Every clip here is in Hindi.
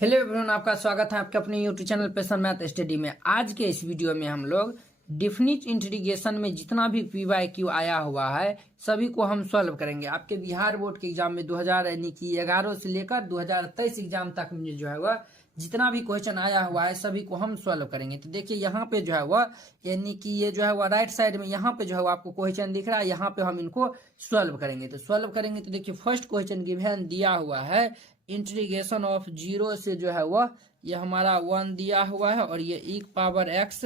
हेलो एवरीवन, आपका स्वागत है आपके अपने यूट्यूब चैनल पेशन मैथ स्टडी में। आज के इस वीडियो में हम लोग डिफिनिट इंटीग्रेशन में जितना भी PYQ आया हुआ है सभी को हम सॉल्व करेंगे। आपके बिहार बोर्ड के एग्जाम में 2011 से लेकर 2023 एग्जाम तक में जो है वह जितना भी क्वेश्चन आया हुआ है सभी को हम सॉल्व करेंगे। तो देखिए यहाँ पे जो है वह यानी कि ये जो है वह राइट साइड में यहाँ पे जो है आपको क्वेश्चन दिख रहा है, यहाँ पे हम इनको सॉल्व करेंगे। तो सॉल्व करेंगे तो देखिए फर्स्ट क्वेश्चन गिवन दिया हुआ है इंटीग्रेशन ऑफ 0 से जो है वह ये हमारा 1 दिया हुआ है और ये e पावर x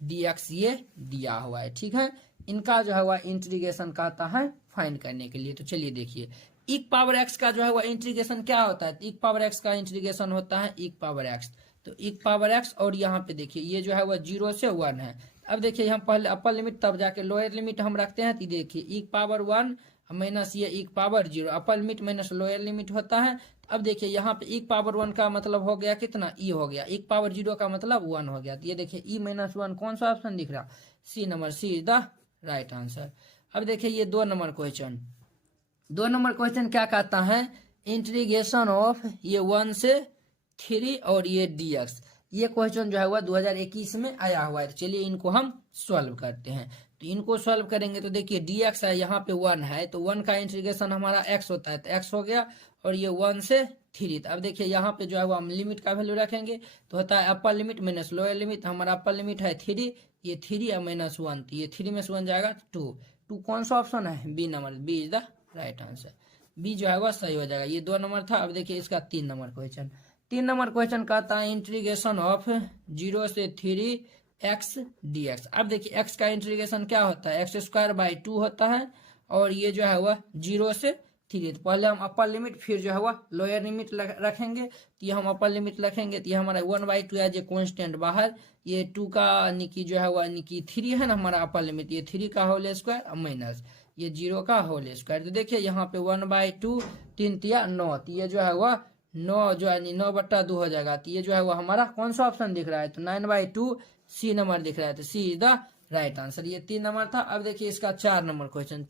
dx ये दिया हुआ है। ठीक है, इनका जो है वह इंटीग्रेशन कहता है फाइंड करने के लिए। तो चलिए देखिए e पावर x का जो है वह इंटीग्रेशन क्या होता है। e पावर x का इंटीग्रेशन होता है e पावर x। तो e पावर x और यहाँ पे देखिए ये जो है वह 0 से 1 है। अब देखिए हम पहले अपर लिमिट तब जाके लोअर लिमिट हम रखते हैं। तो देखिए e पावर 1 माइनस ये e power 0, upper limit minus lower limit होता है। अब देखिए यहाँ पे e पावर 1 का मतलब हो गया कितना, e हो गया। e पावर 0 का मतलब 1 हो गया। तो ये देखिए e माइनस 1 कौन सा ऑप्शन दिख रहा, C number, C is the right answer. अब देखिए ये 2 नंबर क्वेश्चन क्या कहता है, इंटीग्रेशन ऑफ ये 1 से 3 और ये dx। ये क्वेश्चन जो है वह 2021 में आया हुआ है। तो चलिए इनको हम सॉल्व करते हैं। तो इनको सॉल्व करेंगे तो देखिए dx है, यहाँ पे 1 है तो 1 का इंटीग्रेशन हमारा x होता है, तो x हो गया और ये 1 से 3। तो अब देखिए यहाँ पे जो है वो हम लिमिट का वैल्यू रखेंगे तो होता है upper limit minus lower limit. हमारा अपर लिमिट है 3, ये 3 और माइनस 1, तो ये 3 में से 1 जाएगा 2 कौन सा ऑप्शन है, B number, B is the right answer. B जो है वह सही हो जाएगा। ये 2 नंबर था। अब देखिए इसका 3 नंबर क्वेश्चन कहता है इंटीग्रेशन ऑफ 0 से 3 x dx। अब देखिए x का इंटीग्रेशन क्या होता है, x²/2 होता है और ये जो है वह 0 से 3। तो पहले हम अपर लिमिट फिर जो है वह लोअर लिमिट रखेंगे। तो ये हम अपर लिमिट रखेंगे तो ये हमारा 1/2 है, ये कॉन्स्टेंट बाहर, ये 2 का यानी कि जो है वह यानी कि 3 है ना हमारा अपर लिमिट, ये 3 का होल स्क्वायर माइनस ये 0 का होल स्क्वायर। तो देखिए यहाँ पे 1/2 3 तिया 9, तो ये जो है वह 9 जो है 9/2 हो जाएगा। तो ये जो है वो हमारा कौन सा ऑप्शन दिख रहा है, तो 9/2 सी नंबर दिख रहा है, तो सी इज द राइट आंसर। ये 3 नंबर था। अब देखिए इसका 4 नंबर क्वेश्चन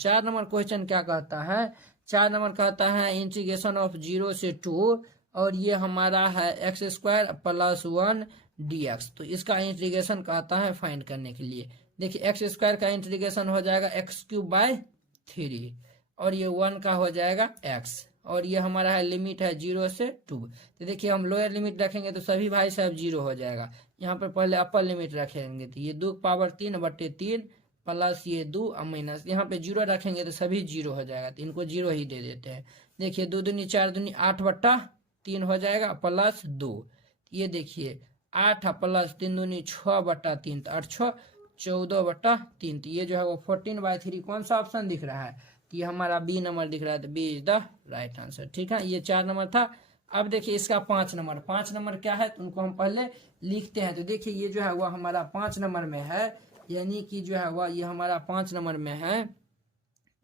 क्या कहता है, 4 नंबर कहता है इंटीग्रेशन ऑफ 0 से 2 और ये हमारा है x² + 1 dx। तो इसका इंटीग्रेशन कहता है फाइंड करने के लिए। देखिए x² का इंटीग्रेशन हो जाएगा x³ और ये 1 का हो जाएगा x और ये हमारा है लिमिट है 0 से 2। तो देखिए हम लोअर लिमिट रखेंगे तो सभी भाई साहब 0 हो जाएगा। यहाँ पर पहले अपर लिमिट रखेंगे तो ये 2 पावर 3/3 प्लस ये 2 माइनस यहाँ पे 0 रखेंगे तो सभी 0 हो जाएगा। तो इनको 0 ही दे देते हैं। देखिए 2 दूनी 4 दूनी 8/3 हो जाएगा प्लस 2। ये देखिए 8 प्लस 3 दूनी 6/3, तो 8 6 14/3। तो ये जो है वो 14/3 कौन सा ऑप्शन दिख रहा है, तो ये हमारा बी नंबर दिख रहा है, तो B is the right answer. ठीक है, ये 4 नंबर था। अब देखिए इसका 5 नंबर क्या है, तो उनको हम पहले लिखते हैं। तो देखिए ये जो है वह हमारा 5 नंबर में है, यानी कि जो है वह ये हमारा 5 नंबर में है,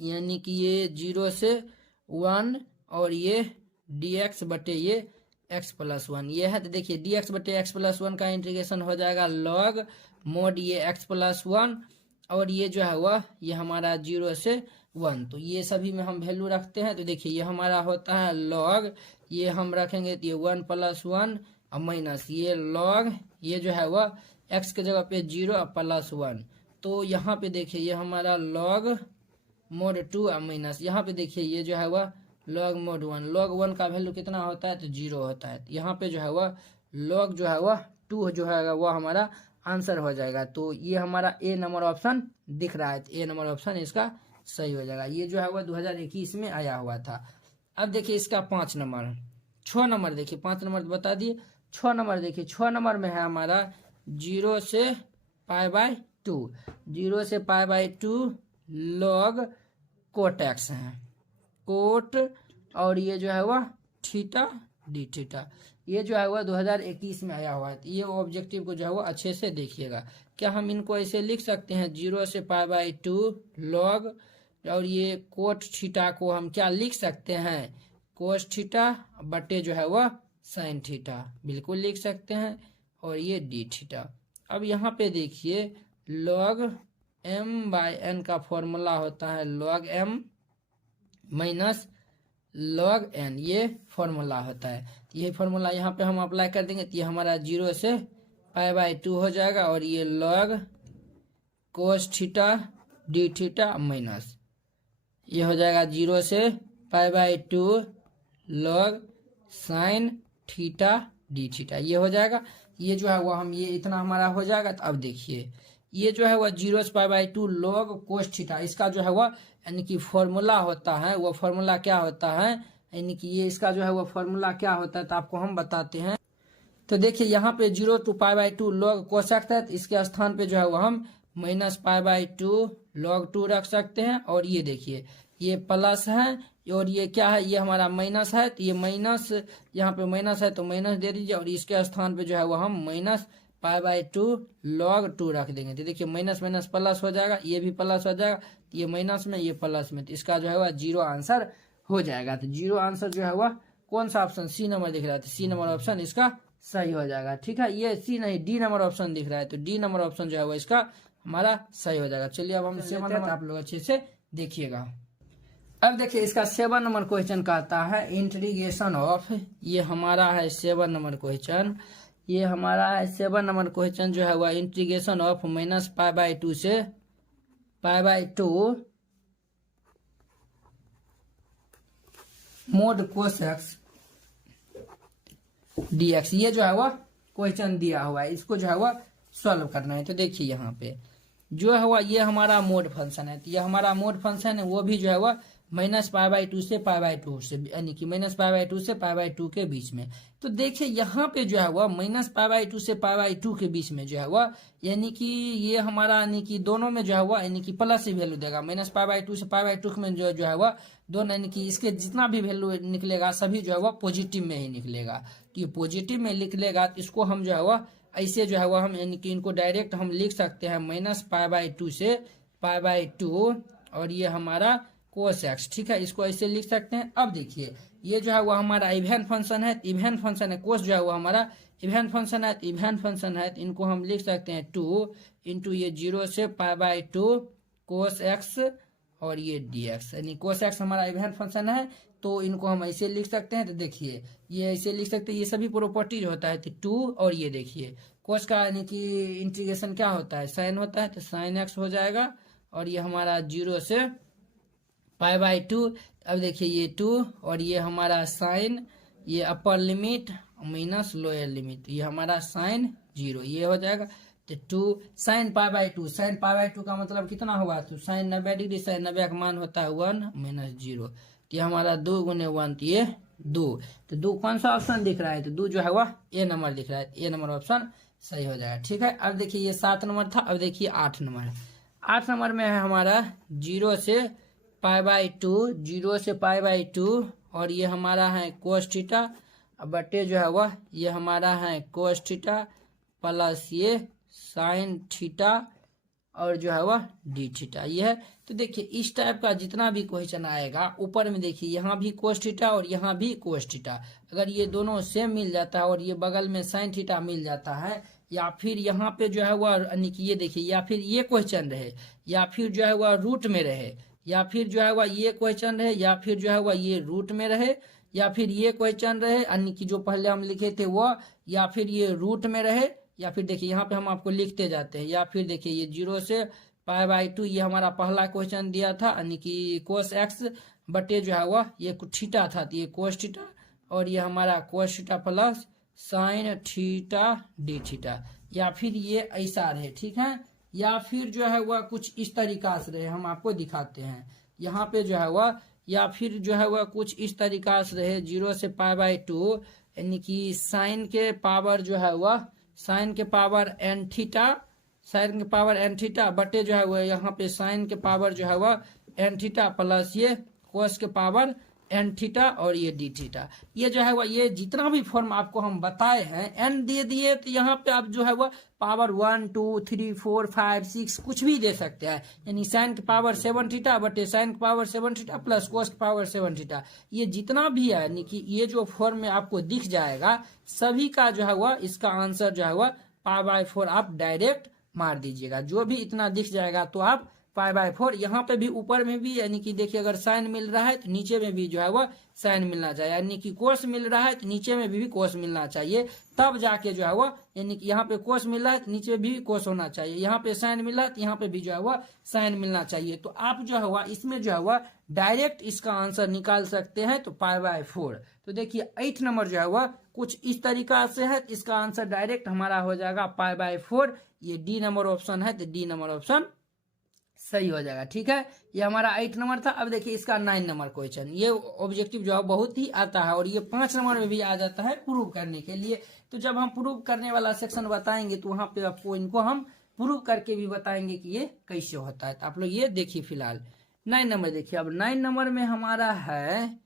यानी कि ये 0 से 1 और ये dx बटे ये x+1 ये है। तो देखिए dx बटे x+1 का इंटीग्रेशन हो जाएगा log mod ये x+1 और ये जो है वह ये हमारा 0 से 1। तो ये सभी में हम वैल्यू रखते हैं। तो देखिए ये हमारा होता है log, ये हम रखेंगे तो ये 1 + 1 और माइनस ये log ये जो है वह x के जगह पे 0 और +1। तो यहाँ पे देखिए ये हमारा log mod 2 और माइनस यहाँ पे देखिए ये जो है वह log mod 1। log 1 का वैल्यू कितना होता है, तो 0 होता है। तो यहाँ पे जो है वह log जो है वह 2 जो है वह हमारा आंसर हो जाएगा। तो ये हमारा ए नंबर ऑप्शन दिख रहा है, तो ए नंबर ऑप्शन इसका सही हो जाएगा। ये जो है वह 2021 में आया हुआ था। अब देखिए इसका 6 नंबर देखिए 5 नंबर बता दिए। 6 नंबर देखिए 6 नंबर में है हमारा 0 से π/2, 0 से π/2 log कोट x है, कोट और ये जो है वह थीटा डी थीटा। ये जो है वह 2021 में आया हुआ है। ये ऑब्जेक्टिव को जो है वो अच्छे से देखिएगा। क्या हम इनको ऐसे लिख सकते हैं, 0 से π/2 log और ये कोट थीटा को हम क्या लिख सकते हैं, कोस थीटा बटे जो है वह साइन थीटा, बिल्कुल लिख सकते हैं, और ये डी थीटा। अब यहाँ पे देखिए log m/n का फॉर्मूला होता है log m minus log n, ये फॉर्मूला होता है। ये फॉर्मूला यहाँ पे हम अप्लाई कर देंगे तो ये हमारा 0 से π/2 हो जाएगा और ये log cos theta D theta minus ये हो जाएगा 0 से π/2 log sin theta D theta, ये हो जाएगा। ये जो है वो हम ये इतना हमारा हो जाएगा। तो अब देखिए ये जो है वह 0 से π/2 log cos थीटा, इसका जो है वह यानी कि फॉर्मूला होता है। वो फॉर्मूला क्या होता है यानी कि ये इसका जो है वो फॉर्मूला क्या होता है तो आपको हम बताते हैं। तो देखिए यहाँ पे 0 to π/2 log cos x है, तो इसके स्थान पे जो है वो हम -π/2 log 2 रख सकते हैं। और ये देखिए ये प्लस है और ये क्या है, ये हमारा माइनस है, तो ये माइनस यहाँ पे माइनस है तो माइनस दे दीजिए और इसके स्थान पे जो है वो हम -π/2 log 2 रख देंगे। तो देखिए माइनस माइनस प्लस हो जाएगा, ये भी प्लस हो जाएगा, ये माइनस में ये प्लस में, तो इसका जो है वह 0 आंसर हो जाएगा। तो 0 आंसर जो है वह कौन सा ऑप्शन, सी नंबर दिख रहा है, तो सी नंबर ऑप्शन इसका सही हो जाएगा। ठीक है, ये सी नहीं डी नंबर ऑप्शन दिख रहा है, तो डी नंबर ऑप्शन जो है वह इसका हमारा सही हो जाएगा। चलिए अब हम 7 नंबर आप लोग अच्छे से देखिएगा। अब देखिए इसका 7 नंबर क्वेश्चन कहता है इंटीग्रेशन ऑफ, ये हमारा है 7 नंबर क्वेश्चन, ये हमारा है 7 नंबर क्वेश्चन जो है वह इंटीग्रेशन ऑफ -π/2 से π/2 mod cos x dx, ये जो है वह क्वेश्चन दिया हुआ है, इसको जो है वह सॉल्व करना है। तो देखिए यहाँ पे जो है वह ये हमारा मोड फंक्शन है, तो ये हमारा मोड फंक्शन है वो भी जो है वह -π/2 से π/2 से यानी कि -π/2 से π/2 के बीच में। तो देखिए यहाँ पे जो है वह -π/2 से π/2 के बीच में जो है वह यानी कि ये हमारा यानी कि दोनों में जो है वह यानी कि प्लस ही वैल्यू देगा। -π/2 से π/2 में जो है वह दोनों यानी कि इसके जितना भी वैल्यू निकलेगा सभी जो है वह पॉजिटिव में ही निकलेगा। तो ये पॉजिटिव में निकलेगा तो इसको हम जो है वह ऐसे जो है वह हम यानी कि इनको डायरेक्ट हम लिख सकते हैं -π/2 से π/2 और ये हमारा cos x। ठीक है, इसको ऐसे लिख सकते हैं। अब देखिए ये जो है वो हमारा इवेंट फंक्शन है, इवेंट फंक्शन है, कोस जो है वो हमारा इवेंट फंक्शन है, इवेंट फंक्शन है, इनको हम लिख सकते हैं 2 इंटू ये 0 से π/2 cos x और ये dx, यानी cos x हमारा इवेंट फंक्शन है तो इनको हम ऐसे लिख सकते हैं। तो देखिए ये ऐसे लिख सकते हैं, ये सभी प्रॉपर्टीज होता है। तो 2 और ये देखिए cos का यानी कि इंटीग्रेशन क्या होता है, साइन होता है, तो साइन x हो जाएगा और ये हमारा 0 से π/2। अब देखिए ये 2 और ये हमारा साइन, ये upper limit minus lower limit, ये हमारा साइन 0 ये हो जाएगा। तो 2 साइन π/2, साइन π/2 का मतलब कितना होगा, तो साइन 90 डिग्री, साइन 90 का मान होता है 1 - 0, तो ये हमारा 2 × 1 तो ये 2। तो 2 कौन सा ऑप्शन दिख रहा है, तो 2 जो है वह ए नंबर दिख रहा है, ए नंबर ऑप्शन सही हो जाएगा। ठीक है, अब देखिए ये 7 नंबर था, अब देखिए 8 नंबर। 8 नंबर में है हमारा 0 से π/2, 0 से π/2 और ये हमारा है cos थीटा बटे जो है वह ये हमारा है cos थीटा प्लस ये साइन थीटा और जो है वह डी थीटा, ये है। तो देखिए इस टाइप का जितना भी क्वेश्चन आएगा ऊपर में देखिए यहाँ भी cos थीटा और यहाँ भी cos थीटा, अगर ये दोनों सेम मिल जाता है और ये बगल में साइन थीटा मिल जाता है, या फिर यहाँ पे जो है वह यानी कि ये देखिए या फिर ये क्वेश्चन रहे, या फिर जो है वह रूट में रहे, या फिर जो है वह ये क्वेश्चन रहे, या फिर जो है वह ये रूट में रहे, या फिर ये क्वेश्चन रहे यानी कि जो पहले हम लिखे थे वह, या फिर ये रूट में रहे, या फिर देखिए यहाँ पे हम आपको लिखते जाते हैं, या फिर देखिए ये 0 से π/2 ये हमारा पहला क्वेश्चन दिया था यानी कि cos x बटे जो है वह ये थीटा था, तो ये cos थीटा और ये हमारा cos theta plus sine theta D theta, या फिर ये ऐसा रहे। ठीक है, या फिर जो है वह कुछ इस तरीका से रहे, हम आपको दिखाते हैं यहाँ पे जो है वह, या फिर जो है वह कुछ इस तरीका से रहे 0 से π/2 यानी कि साइन के पावर जो है वह साइन के पावर n थीटा, साइन के पावर n थीटा बटे जो है वह यहाँ पे साइन के पावर जो है वह n थीटा प्लस ये कोस के पावर n थीटा और ये d थीटा, ये जो है वह ये जितना भी फॉर्म आपको हम बताए हैं n दे दिए, तो यहाँ पे आप जो है वह पावर 1 2 3 4 5 6 कुछ भी दे सकते हैं, यानी साइन के पावर 7 थीटा बटे साइन के पावर 7 थीटा प्लस कोस के पावर 7 थीटा, ये जितना भी है यानी कि ये जो फॉर्म में आपको दिख जाएगा सभी का जो है वह इसका आंसर जो है वह π/4 आप डायरेक्ट मार दीजिएगा, जो भी इतना दिख जाएगा तो आप π/4। यहाँ पे भी ऊपर में भी यानी कि देखिए अगर साइन मिल रहा है तो नीचे में भी जो है वह साइन मिलना चाहिए, यानी कि कोस मिल रहा है तो नीचे में भी कोस मिलना चाहिए, तब जाके जो है वह, यानी कि यहाँ पे कोस मिल रहा है तो नीचे भी कोस होना चाहिए, यहाँ पे साइन मिल रहा है तो यहाँ पे भी जो है वह साइन मिलना चाहिए। तो आप जो है वह इसमें जो है वह डायरेक्ट इसका आंसर निकाल सकते हैं, तो π/4। तो देखिए 8 नंबर जो है वह कुछ इस तरीका से है, इसका आंसर डायरेक्ट हमारा हो जाएगा π/4। ये डी नंबर ऑप्शन है, तो डी नंबर ऑप्शन सही हो जाएगा। ठीक है, ये हमारा 8 नंबर था। अब देखिए इसका 9 नंबर क्वेश्चन, ये ऑब्जेक्टिव जो है बहुत ही आता है और ये 5 नंबर में भी आ जाता है प्रूव करने के लिए। तो जब हम प्रूव करने वाला सेक्शन बताएंगे तो वहां पे आपको इनको हम प्रूव करके भी बताएंगे कि ये कैसे होता है। तो आप लोग ये देखिए फिलहाल 9 नंबर देखिए। अब 9 नंबर में हमारा है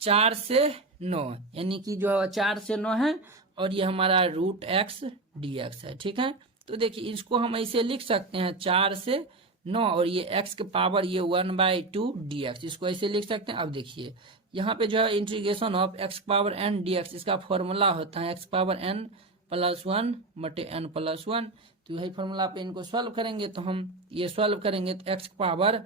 4 से 9, यानी कि जो 4 से 9 है और ये हमारा √x dx है। ठीक है, तो देखिए इसको हम ऐसे लिख सकते हैं 4 से 9 और ये x के पावर ये 1/2 dx, इसको ऐसे लिख सकते हैं। अब देखिए यहाँ पे जो है integration of x power n dx, इसका फॉर्मूला होता है x पावर n + 1 बटे n + 1। तो यही फॉर्मूला पे इनको सॉल्व करेंगे, तो हम ये सॉल्व करेंगे तो x पावर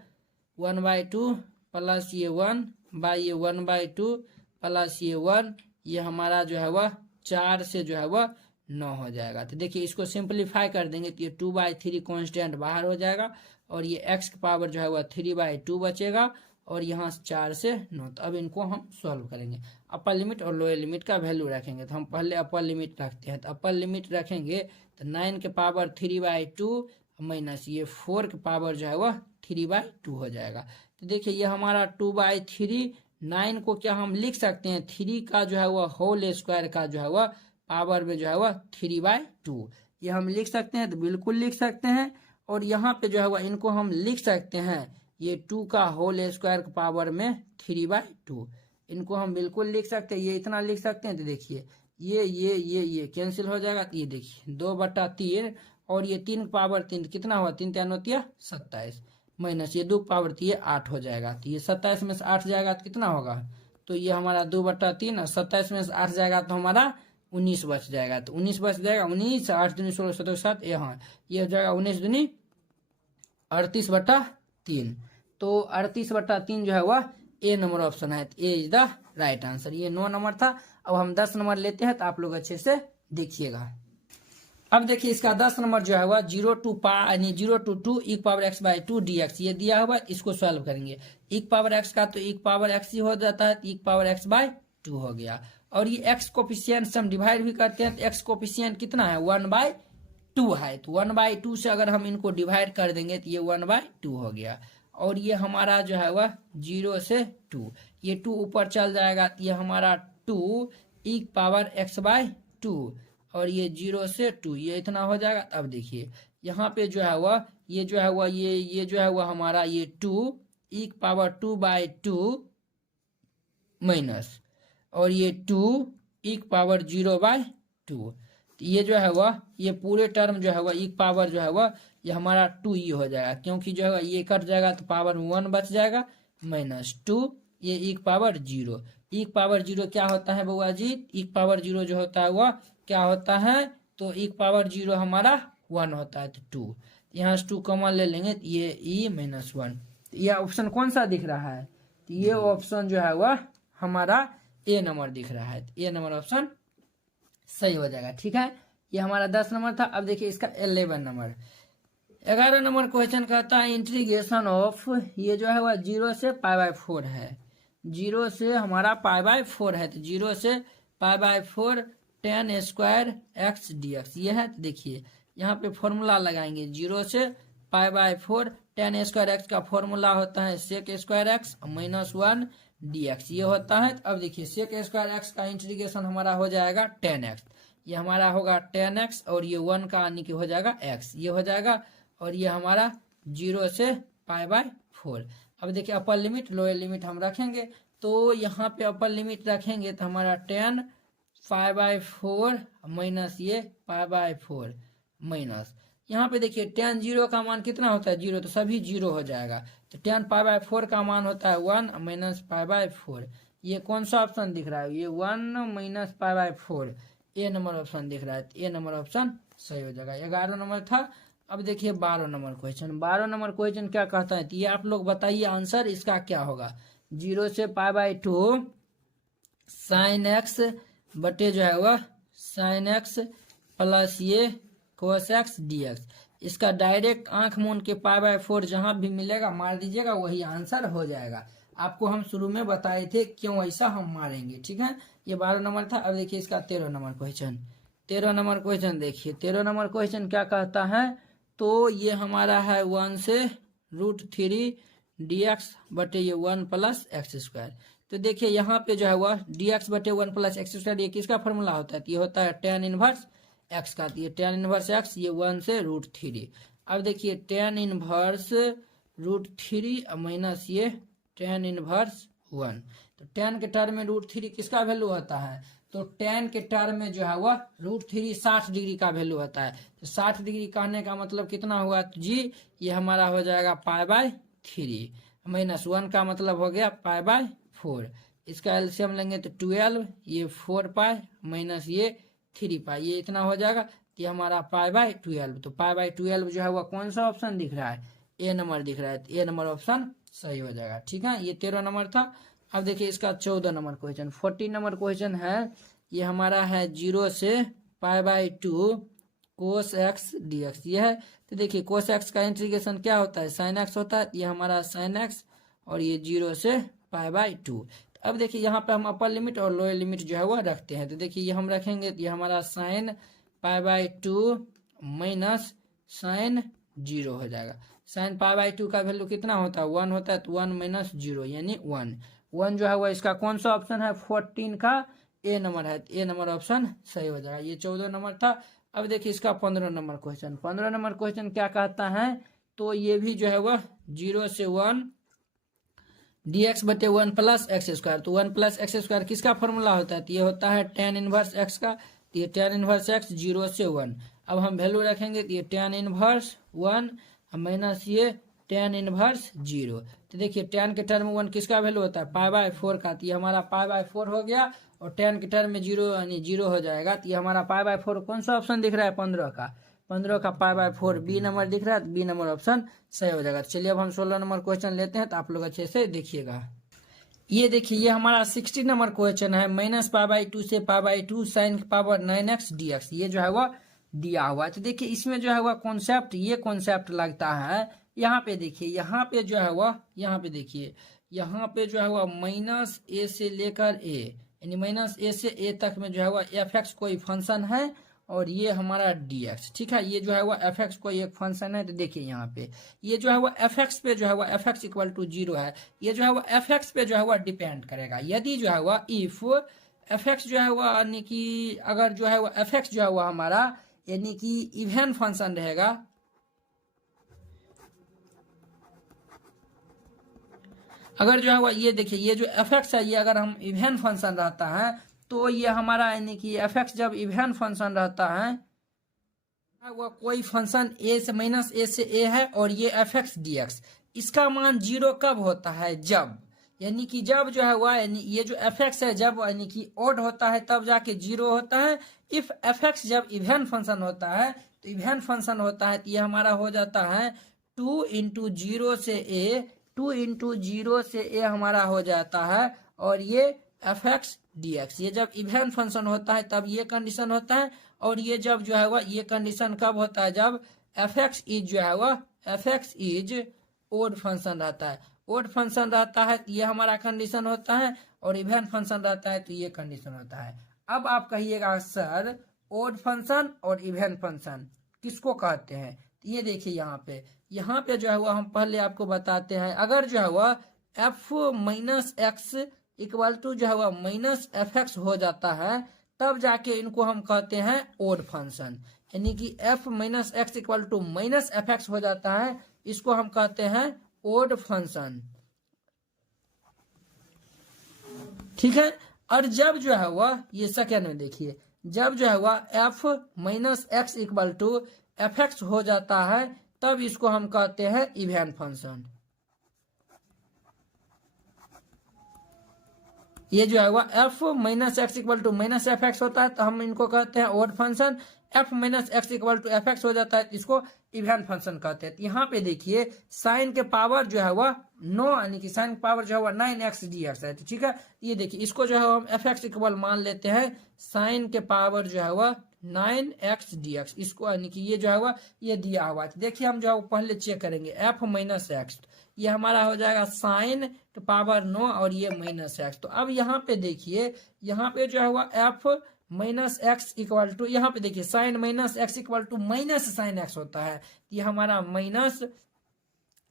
1/2 प्लस ये 1/2 प्लस ये 1, ये हमारा जो है वह 4 से जो है वह 9 हो जाएगा। तो देखिए इसको सिंपलीफाई कर देंगे तो ये 2/3 कांस्टेंट बाहर हो जाएगा और ये x की पावर जो है वह 3/2 बचेगा और यहाँ 4 से 9। तो अब इनको हम सॉल्व करेंगे, अपर लिमिट और लोअर लिमिट का वैल्यू रखेंगे। तो हम पहले अपर लिमिट रखते हैं, तो अपर लिमिट रखेंगे तो 9 के पावर 3/2 माइनस ये 4 के पावर जो है वह 3/2 हो जाएगा। तो देखिए ये हमारा 2/3, 9 को क्या हम लिख सकते हैं 3 का जो है वह होल स्क्वायर का जो है वह पावर में जो है वह 3/2, ये हम लिख सकते हैं, तो बिल्कुल लिख सकते हैं। और यहाँ पे जो है वह इनको हम लिख सकते हैं ये 2 का होल स्क्वायर के पावर में 3/2, इनको हम बिल्कुल लिख सकते हैं, ये इतना लिख सकते हैं। तो देखिए ये कैंसिल हो जाएगा। तो ये देखिए 2/3 और ये 3 पावर 3 कितना हुआ, 3 3 होती है 27 माइनस ये 2 पावर 3 8 हो जाएगा। तो ये 27 में से 8 जाएगा तो कितना होगा, तो ये हमारा 2/3 और 27 में से 8 जाएगा तो हमारा 19 बच जाएगा। तो 19 बच जाएगा, 19 8 दूनी 16 17 7, यहाँ ये हो जाएगा 19 दूनी 38/3। तो 38/3 जो है वह ए नंबर ऑप्शन है, ए इज द राइट आंसर। ये 9 नंबर था। अब हम 10 नंबर लेते हैं, तो आप लोग अच्छे से देखिएगा। अब देखिए इसका 10 नंबर जो है वह 0 to 2 e⁻x/2 dx ये दिया हुआ, इसको सॉल्व करेंगे। e⁻x का तो e⁻x ही हो जाता है, तो e⁻x/2 हो गया। और ये x कोफिशिएंट से हम डिवाइड भी करते हैं, तो x कोफिशिएंट कितना है 1/2 है, तो 1/2 से अगर हम इनको डिवाइड कर देंगे तो ये 1/2 हो गया। और ये हमारा जो है वह 0 से 2, ये 2 ऊपर चल जाएगा, तो ये हमारा 2 e⁻x/2 और ये 0 से 2 ये इतना हो जाएगा। अब देखिए यहाँ पे जो है वह ये जो है वह ये जो है वह हमारा ये 2 e⁻2/2 माइनस और ये 2 e⁻0/2, ये जो है वह ये पूरे टर्म जो है वह e पावर जो है वह ये हमारा 2e हो जाएगा, क्योंकि जो है ये कट जाएगा तो पावर 1 बच जाएगा माइनस 2 ये e⁻0। e⁻0 क्या होता है बउआ जी, e⁻0 जो होता है वह क्या होता है, तो e⁻0 हमारा 1 होता है, तो 2 यहाँ से 2 कॉमन ले लेंगे तो ये e-1। ये ऑप्शन कौन सा दिख रहा है, तो ये ऑप्शन जो है वह हमारा ए नंबर दिख रहा है, ए नंबर ऑप्शन सही हो जाएगा। ठीक है, ये हमारा 10 नंबर था। अब देखिए इसका 11 नंबर 11 नंबर क्वेश्चन कहता है इंटीग्रेशन ऑफ, ये जो है वह 0 से π/4 है, 0 से हमारा π/4 है, तो 0 से π/4 tan² x dx ये है। तो देखिए यहाँ पे फॉर्मूला लगाएंगे, 0 से π/4 tan² x का फॉर्मूला होता है sec² x -1 dx ये होता है। अब देखिए sec² x का इंटीग्रेशन हमारा हो जाएगा tan x, ये हमारा होगा tan x और ये 1 का यानी कि हो जाएगा x ये हो जाएगा, और ये हमारा 0 से π/4। अब देखिए अपर लिमिट लोअर लिमिट हम रखेंगे, तो यहाँ पे अपर लिमिट रखेंगे तो हमारा tan π/4 माइनस ये π/4 माइनस यहाँ पे देखिए tan 0 का मान कितना होता है 0, तो सभी 0 हो जाएगा, तो tan π/4 का मान होता है 1 माइनस π/4। ये कौन सा ऑप्शन दिख रहा है, ये 1 माइनस π/4 ए नंबर ऑप्शन दिख रहा है, ए नंबर ऑप्शन सही हो जाएगा। 11 नंबर था। अब देखिए 12 नंबर क्वेश्चन। 12 नंबर क्वेश्चन क्या कहता है, तो ये आप लोग बताइए आंसर इसका क्या होगा। 0 से π/2 साइन एक्स बटे जो है वह साइन एक्स प्लस ये कोस एक्स डी एक्स। इसका डायरेक्ट आंख मूंद के π/4 जहां भी मिलेगा मार दीजिएगा, वही आंसर हो जाएगा। आपको हम शुरू में बताए थे क्यों ऐसा हम मारेंगे, ठीक है। ये 12 नंबर था। अब देखिए इसका 13 नंबर क्वेश्चन। 13 नंबर क्वेश्चन देखिए, 13 नंबर क्वेश्चन क्या कहता है, तो ये हमारा है 1 से √3 dx बटे ये 1 प्लस एक्स स्क्वायर। तो देखिए यहाँ पे जो है वह dx बटे 1 प्लस एक्स स्क्वायर, ये किसका फॉर्मूला होता है, तो ये होता है tan इनवर्स एक्स का। तो ये tan इनवर्स एक्स, ये 1 से √3। अब देखिए tan इनवर्स √3 माइनस ये tan इनवर्स 1। तो tan के टर्म में √3 किसका वैल्यू होता है, तो tan के टर्म में जो है वह √3 60 डिग्री का वैल्यू होता है। तो 60 डिग्री कहने का मतलब कितना हुआ, तो जी ये हमारा हो जाएगा π/3 माइनस 1 का मतलब हो गया π/4। इसका एलसीएम लेंगे तो 12, ये 4π माइनस ये 3π, ये इतना हो जाएगा। ये हमारा π/12। तो π/12 जो है वह कौन सा ऑप्शन दिख रहा है, ए नंबर दिख रहा है। तो ए नंबर ऑप्शन सही हो जाएगा, ठीक है। ये 13 नंबर था। अब देखिए इसका 14 नंबर क्वेश्चन। 14 नंबर क्वेश्चन है, ये हमारा है 0 से π/2 कोस एक्स dx ये है। तो देखिए कोस एक्स का इंटीग्रेशन क्या होता है, साइन एक्स होता है। ये हमारा साइन एक्स और ये 0 से π/2। अब देखिए यहाँ पे हम अपर लिमिट और लोअर लिमिट जो है वह रखते हैं। तो देखिए ये हम रखेंगे, ये हमारा साइन π/2 माइनस साइन 0 हो जाएगा। साइन π/2 का वैल्यू कितना होता है, 1 होता है। तो 1 माइनस 0 यानी 1 जो है वह इसका कौन सा ऑप्शन है, 14 का ए नंबर है। ए नंबर ऑप्शन सही हो जाएगा। ये 14 नंबर था। अब देखिए इसका 15 नंबर क्वेश्चन। 15 नंबर क्वेश्चन क्या कहता है, तो ये भी जो है वह 0 से 1 dx बटे 1 प्लस एक्स स्क्वायर। तो 1 प्लस एक्स स्क्वायर किसका फॉर्मूला होता है, तो ये होता है tan इनवर्स एक्स का। तो ये tan इनवर्स एक्स 0 से 1। अब हम वैल्यू रखेंगे, तो ये tan इनवर्स 1 माइनस ये tan इनवर्स 0। तो देखिए tan के टर्म में 1 किसका वैल्यू होता है, π/4 का। तो ये हमारा π/4 हो गया और tan के टर्म में 0 यानी 0 हो जाएगा। तो ये हमारा π/4 कौन सा ऑप्शन दिख रहा है, 15 का। 15 का π/4 बी नंबर दिख रहा है। बी नंबर ऑप्शन सही हो जाएगा। चलिए अब हम 16 नंबर क्वेश्चन लेते हैं, तो आप लोग अच्छे से देखिएगा। ये देखिए ये हमारा 60 नंबर क्वेश्चन है, -π/2 से π/2 साइन की पावर 9x dx। ये जो है वह दिया हुआ है। तो देखिए इसमें जो है वह कॉन्सेप्ट, ये कॉन्सेप्ट लगता है। यहाँ पे देखिए, यहाँ पे जो है वह, यहाँ पे देखिए, यहाँ पे जो है वह -a से लेकर a यानी -a से a तक में जो है वह f(x) कोई फंक्शन है और ये हमारा dx, ठीक है। ये जो है वह f(x) कोई एक फंक्शन है। तो देखिए यहाँ पे ये जो है वह f(x) पे जो है वह f(x) इक्वल टू 0 है। ये जो है वह f(x) पे जो है वह डिपेंड करेगा। यदि जो है वह इफ f(x) जो है वह यानी कि अगर जो है वह f(x) जो है वह हमारा यानी कि इवन फंक्शन रहेगा, अगर जो है वह ये देखिए ये जो f(x) है ये अगर हम इवन फंक्शन रहता है, तो ये हमारा यानी कि f(x) जब इवन फंक्शन रहता है, वह कोई फंक्शन a से -a से a है और ये f(x) dx, इसका मान 0 कब होता है, जब यानी कि जब जो है वह यानी ये जो f(x) है जब यानी कि ऑड होता है तब जाके 0 होता है। इफ f(x) जब इवन फंक्शन होता है, तो इवन फंक्शन होता है तो ये हमारा हो जाता है 2 × 0 से a, 2 × 0 से a हमारा हो जाता है और ये f(x) dx। ये जब इवन फंक्शन होता है तब ये कंडीशन होता है और ये जब जो है वह ये कंडीशन कब होता है, जब f(x) इज जो है वह f(x) इज ओड फंक्शन रहता है। ओड फंक्शन रहता है तो ये हमारा कंडीशन होता है और इवन फंक्शन रहता है तो ये कंडीशन होता है। अब आप कहिएगा सर ओड फंक्शन और इवन फंक्शन किसको कहते हैं, तो ये देखिए यहाँ पे जो है वह हम पहले आपको बताते हैं। अगर जो है वह f-x इक्वल टू जो है वह -f(x) हो जाता है, तब जाके इनको हम कहते हैं ओड फंक्शन। यानी कि f-x इक्वल टू -f(x) हो जाता है, इसको हम कहते हैं ओड फंक्शन, ठीक है। और जब जो है वह ये सेकेंड में देखिए, जब जो है वह f-x इक्वल टू f(x) हो जाता है, तब इसको हम कहते हैं इवन फंक्शन। ये जो है वह F minus X equal to minus F X होता है, तो हम इनको कहते हैं odd function. F minus X equal to F X हो जाता है, इसको इवन फंक्शन कहते हैं। तो यहाँ पे देखिए साइन के पावर जो है वह 9 यानी कि साइन पावर जो है वह 9x dx है। तो ठीक है, ये देखिए इसको जो है हम एफ एक्स इक्वल मान लेते हैं साइन के पावर जो है वह 9x dx, इसको यानी कि ये जो है वह ये दिया हुआ है। तो देखिए हम जो है वो पहले चेक करेंगे एफ माइनस एक्स, ये हमारा हो जाएगा साइन के पावर 9 और ये माइनस एक्स। तो अब यहाँ पे देखिए यहाँ पे जो है वह F minus X equal to, यहाँ पे देखिए sine minus X equal to minus sine X होता है। ये हमारा माइनस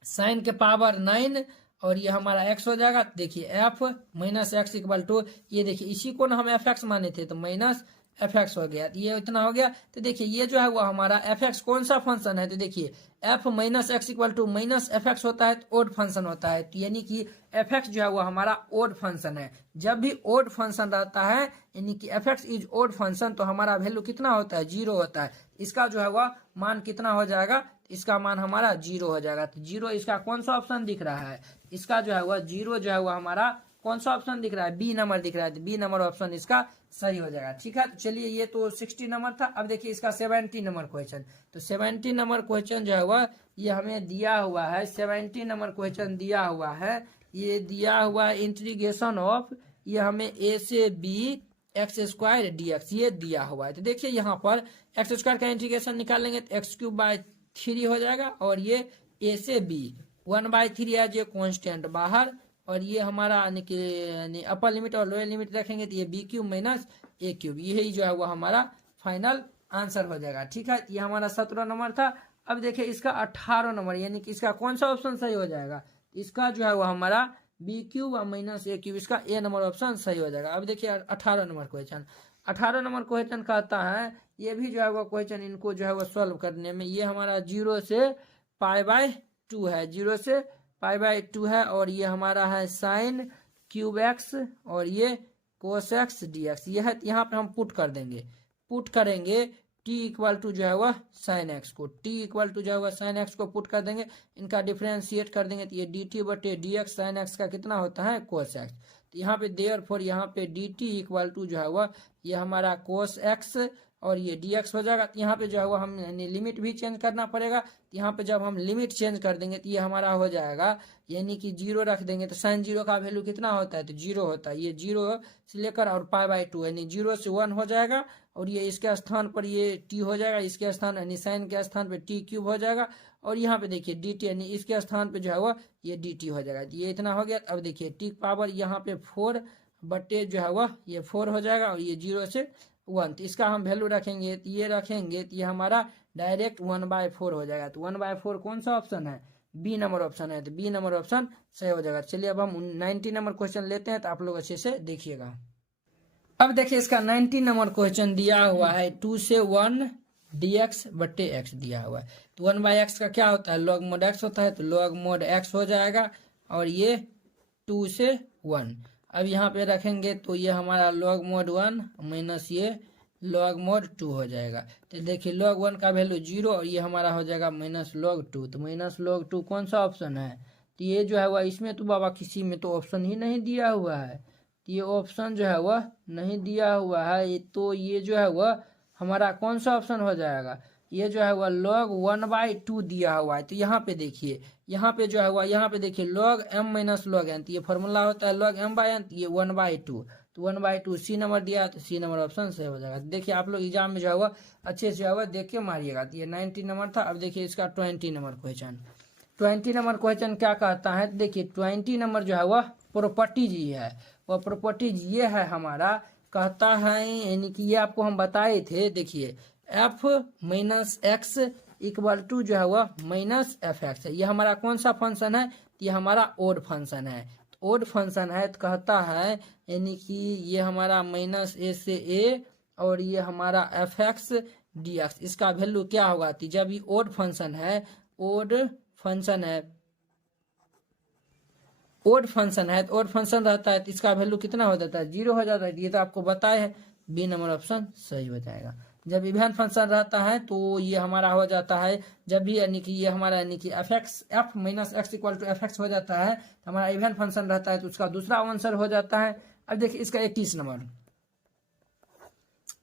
साइन के पावर 9 और ये हमारा x हो जाएगा। देखिए F minus X equal to, ये देखिए इसी को ना हम एफ एक्स माने थे, तो माइनस एफ एक्स हो गया, ये इतना हो गया। तो देखिए ये जो है वो हमारा एफ एक्स कौन सा फंक्शन है, तो देखिए F minus X equal to minus F X होता है तो ओड फंक्शन होता है। तो यानी कि एफ एक्स जो है वो हमारा ओड फंक्शन है। जब भी ओड फंक्शन रहता है यानी कि F X is odd function, तो हमारा वैल्यू कितना होता है, 0 होता है। इसका जो है वह मान कितना हो जाएगा, इसका मान हमारा 0 हो जाएगा। तो 0 इसका कौन सा ऑप्शन दिख रहा है, इसका जो है वह 0 जो है वह हमारा कौन सा ऑप्शन दिख रहा है, बी नंबर दिख रहा है। तो बी नंबर ऑप्शन इसका सही हो जाएगा। ठीक है, तो चलिए ये तो 60 नंबर था। अब देखिए इसका 70 नंबर क्वेश्चन। तो 70 नंबर क्वेश्चन जो है वह ये हमें दिया हुआ है, 70 नंबर क्वेश्चन दिया हुआ है। ये दिया हुआ है इंटीग्रेशन ऑफ, ये हमें ए से B X square D X, ये दिया हुआ है। तो देखिए यहाँ पर एक्स स्क्वायर का इंटीग्रेशन निकालेंगे तो एक्स क्यूब बाय 3 हो जाएगा, और ये ए से बी 1/3 है जो कॉन्स्टेंट बाहर, और ये हमारा यानी अपर लिमिट और लोअर लिमिट रखेंगे तो ये बी क्यूब माइनस ए क्यूब, यही जो है वो हमारा फाइनल आंसर हो जाएगा। ठीक है, ये हमारा 17 नंबर था। अब देखिए इसका 18 नंबर, यानी कि इसका कौन सा ऑप्शन सही हो जाएगा, इसका जो है वो हमारा बी क्यूब और माइनस ए क्यूब, इसका ए नंबर ऑप्शन सही हो जाएगा। अब देखिए 18 नंबर क्वेश्चन, 18 नंबर क्वेश्चन कहता है, ये भी जो है वो क्वेश्चन इनको जो है वो सॉल्व करने में, ये हमारा 0 से π/2 है, 0 से π/2 है, और ये हमारा है साइन क्यूब एक्स और ये कोस एक्स डी एक्स, ये है। यहाँ पे हम पुट कर देंगे, पुट करेंगे t इक्वल टू जो है वह साइन एक्स को, t इक्वल टू जो है वह साइन एक्स को पुट कर देंगे, इनका डिफ्रेंशिएट कर देंगे तो ये डी टी बटे डी एक्स साइन एक्स का कितना होता है कोस एक्स। तो यहाँ पे देयरफॉर यहाँ पे डी टी इक्वल टू जो है वह ये हमारा कोस एक्स और ये dx हो जाएगा। तो यहाँ पे जो है वो हम लिमिट भी चेंज करना पड़ेगा। यहाँ पे जब हम लिमिट चेंज कर देंगे तो ये हमारा हो जाएगा, यानी कि 0 रख देंगे तो साइन 0 का वैल्यू कितना होता है, तो 0 होता है। ये 0 से लेकर और π/2 यानी 0 से 1 हो जाएगा, और ये इसके स्थान पर ये t हो जाएगा, इसके स्थान यानी साइन के स्थान पर t क्यूब हो जाएगा, और यहाँ पे देखिए dt यानी इसके स्थान पे जो है वो ये dt हो जाएगा। ये इतना हो गया। अब देखिए t पावर यहाँ पे 4 बटे जो है वह ये 4 हो जाएगा, और ये 0 से 1, तो इसका हम वैल्यू रखेंगे तो ये रखेंगे तो ये हमारा डायरेक्ट 1/4 हो जाएगा। तो 1/4 कौन सा ऑप्शन है, बी नंबर ऑप्शन है। तो बी नंबर ऑप्शन सही हो जाएगा। चलिए अब हम 90 नंबर क्वेश्चन लेते हैं, तो आप लोग अच्छे से देखिएगा। अब देखिए इसका 90 नंबर क्वेश्चन दिया हुआ है 2 से 1 dx बटे x दिया हुआ है। तो 1/x का क्या होता है, लॉग मोड x होता है, तो लॉग मोड x हो जाएगा, और ये 2 से 1। अब यहाँ पे रखेंगे तो ये हमारा लॉग मोड 1 माइनस ये लॉग मोड 2 हो जाएगा। तो देखिए लॉग 1 का वैल्यू 0, और ये हमारा हो जाएगा माइनस लॉग 2। तो माइनस लॉग 2 कौन सा ऑप्शन है, तो ये जो है वह इसमें तो बाबा किसी में तो ऑप्शन ही नहीं दिया हुआ है, तो ये ऑप्शन जो है वह नहीं दिया हुआ है। तो ये जो है वह हमारा कौन सा ऑप्शन हो जाएगा, ये जो है वह log 1/2 दिया हुआ है। तो यहाँ पे देखिए, यहाँ पे जो है वह यहाँ पे देखिए log m minus log n, तो ये फॉर्मूला होता है log m/n, तो ये 1/2, तो 1/2 सी नंबर दिया है, तो सी नंबर ऑप्शन सही हो जाएगा। देखिए आप लोग एग्जाम में जो है वह अच्छे से जो है वह देख के मारिएगा। तो ये 90 नंबर था। अब देखिए इसका 20 नंबर क्वेश्चन, 20 नंबर क्वेश्चन क्या कहता है, देखिए 20 नंबर जो है वह प्रॉपर्टीज ही है। वह प्रॉपर्टीज ये है हमारा, कहता है यानी कि ये आपको हम बताए थे। देखिए F minus X equal to जो है वह माइनस एफ एक्स है। ये हमारा कौन सा फंक्शन है, ये हमारा ओड फंक्शन है। तो ओड फंक्शन है तो कहता है यानी कि ये हमारा माइनस ए से ए और ये हमारा एफ एक्स डी एक्स, इसका वैल्यू क्या होगा, तो जब ये ओड फंक्शन है, ओड फंक्शन है, ओड फंक्शन है, तो ओड फंक्शन रहता है तो इसका वैल्यू कितना हो जाता है, 0 हो जाता है। ये तो आपको बताए है, बी नंबर ऑप्शन सही हो जाएगा। जब इवन फंक्शन रहता है तो ये हमारा हो जाता है, जब भी यानी कि ये हमारा यानी कि F minus X equal to F X हो जाता है, तो हमारा इवन फंक्शन रहता है तो उसका दूसरा आंसर हो जाता है अब देखिए इसका 21 नंबर,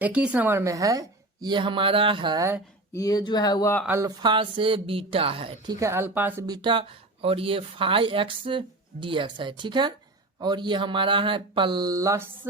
21 नंबर में है ये हमारा है, ये जो है वह अल्फा से बीटा है, ठीक है, अल्फा से बीटा, और ये 5x है, ठीक है, और ये हमारा है प्लस,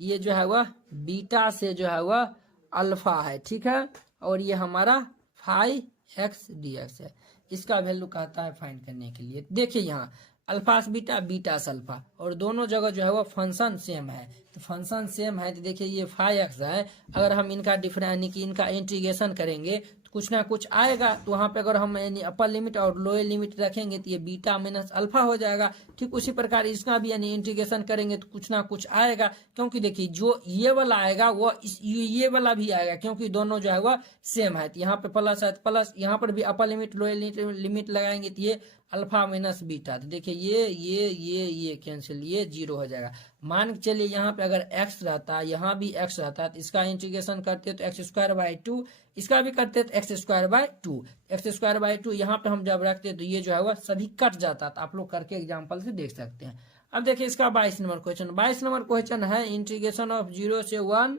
ये जो है वह बीटा से जो है वह अल्फा है, ठीक है, और ये हमारा 5x है। इसका वैल्यू कहता है फाइंड करने के लिए। देखिए यहाँ अल्फा से बीटा, बीटा से अल्फा, और दोनों जगह जो है वो फंक्शन सेम है, तो फंक्शन सेम है तो देखिए ये 5x है, अगर हम इनका डिफरेंस यानी कि इनका इंटीग्रेशन करेंगे तो कुछ ना कुछ आएगा, तो वहाँ पे अगर हम यानी अपर लिमिट और लोअर लिमिट रखेंगे तो ये बीटा माइनस अल्फा हो जाएगा। ठीक उसी प्रकार इसका भी यानी इंटीग्रेशन करेंगे तो कुछ ना कुछ आएगा, क्योंकि देखिए जो ये वाला आएगा वो ये वाला भी आएगा, क्योंकि दोनों जो है वह सेम है। तो यहाँ पे प्लस है, प्लस यहाँ पर भी अपर लिमिट लोअर लिमिट लगाएंगे तो ये अल्फा माइनस बीटा, तो देखिए ये कैंसिल, ये 0 हो जाएगा। मान के चलिए यहाँ पे अगर x रहता, यहाँ भी x रहता, तो इसका इंटीग्रेशन करते तो x²/2, इसका भी करते तो x²/2, x²/2 यहाँ पे हम जब रखते तो ये जो है वह सभी कट जाता। तो आप लोग करके एग्जाम्पल से देख सकते हैं। अब देखिए इसका 22 नंबर क्वेश्चन, 22 नंबर क्वेश्चन है इंटीग्रेशन ऑफ 0 से 1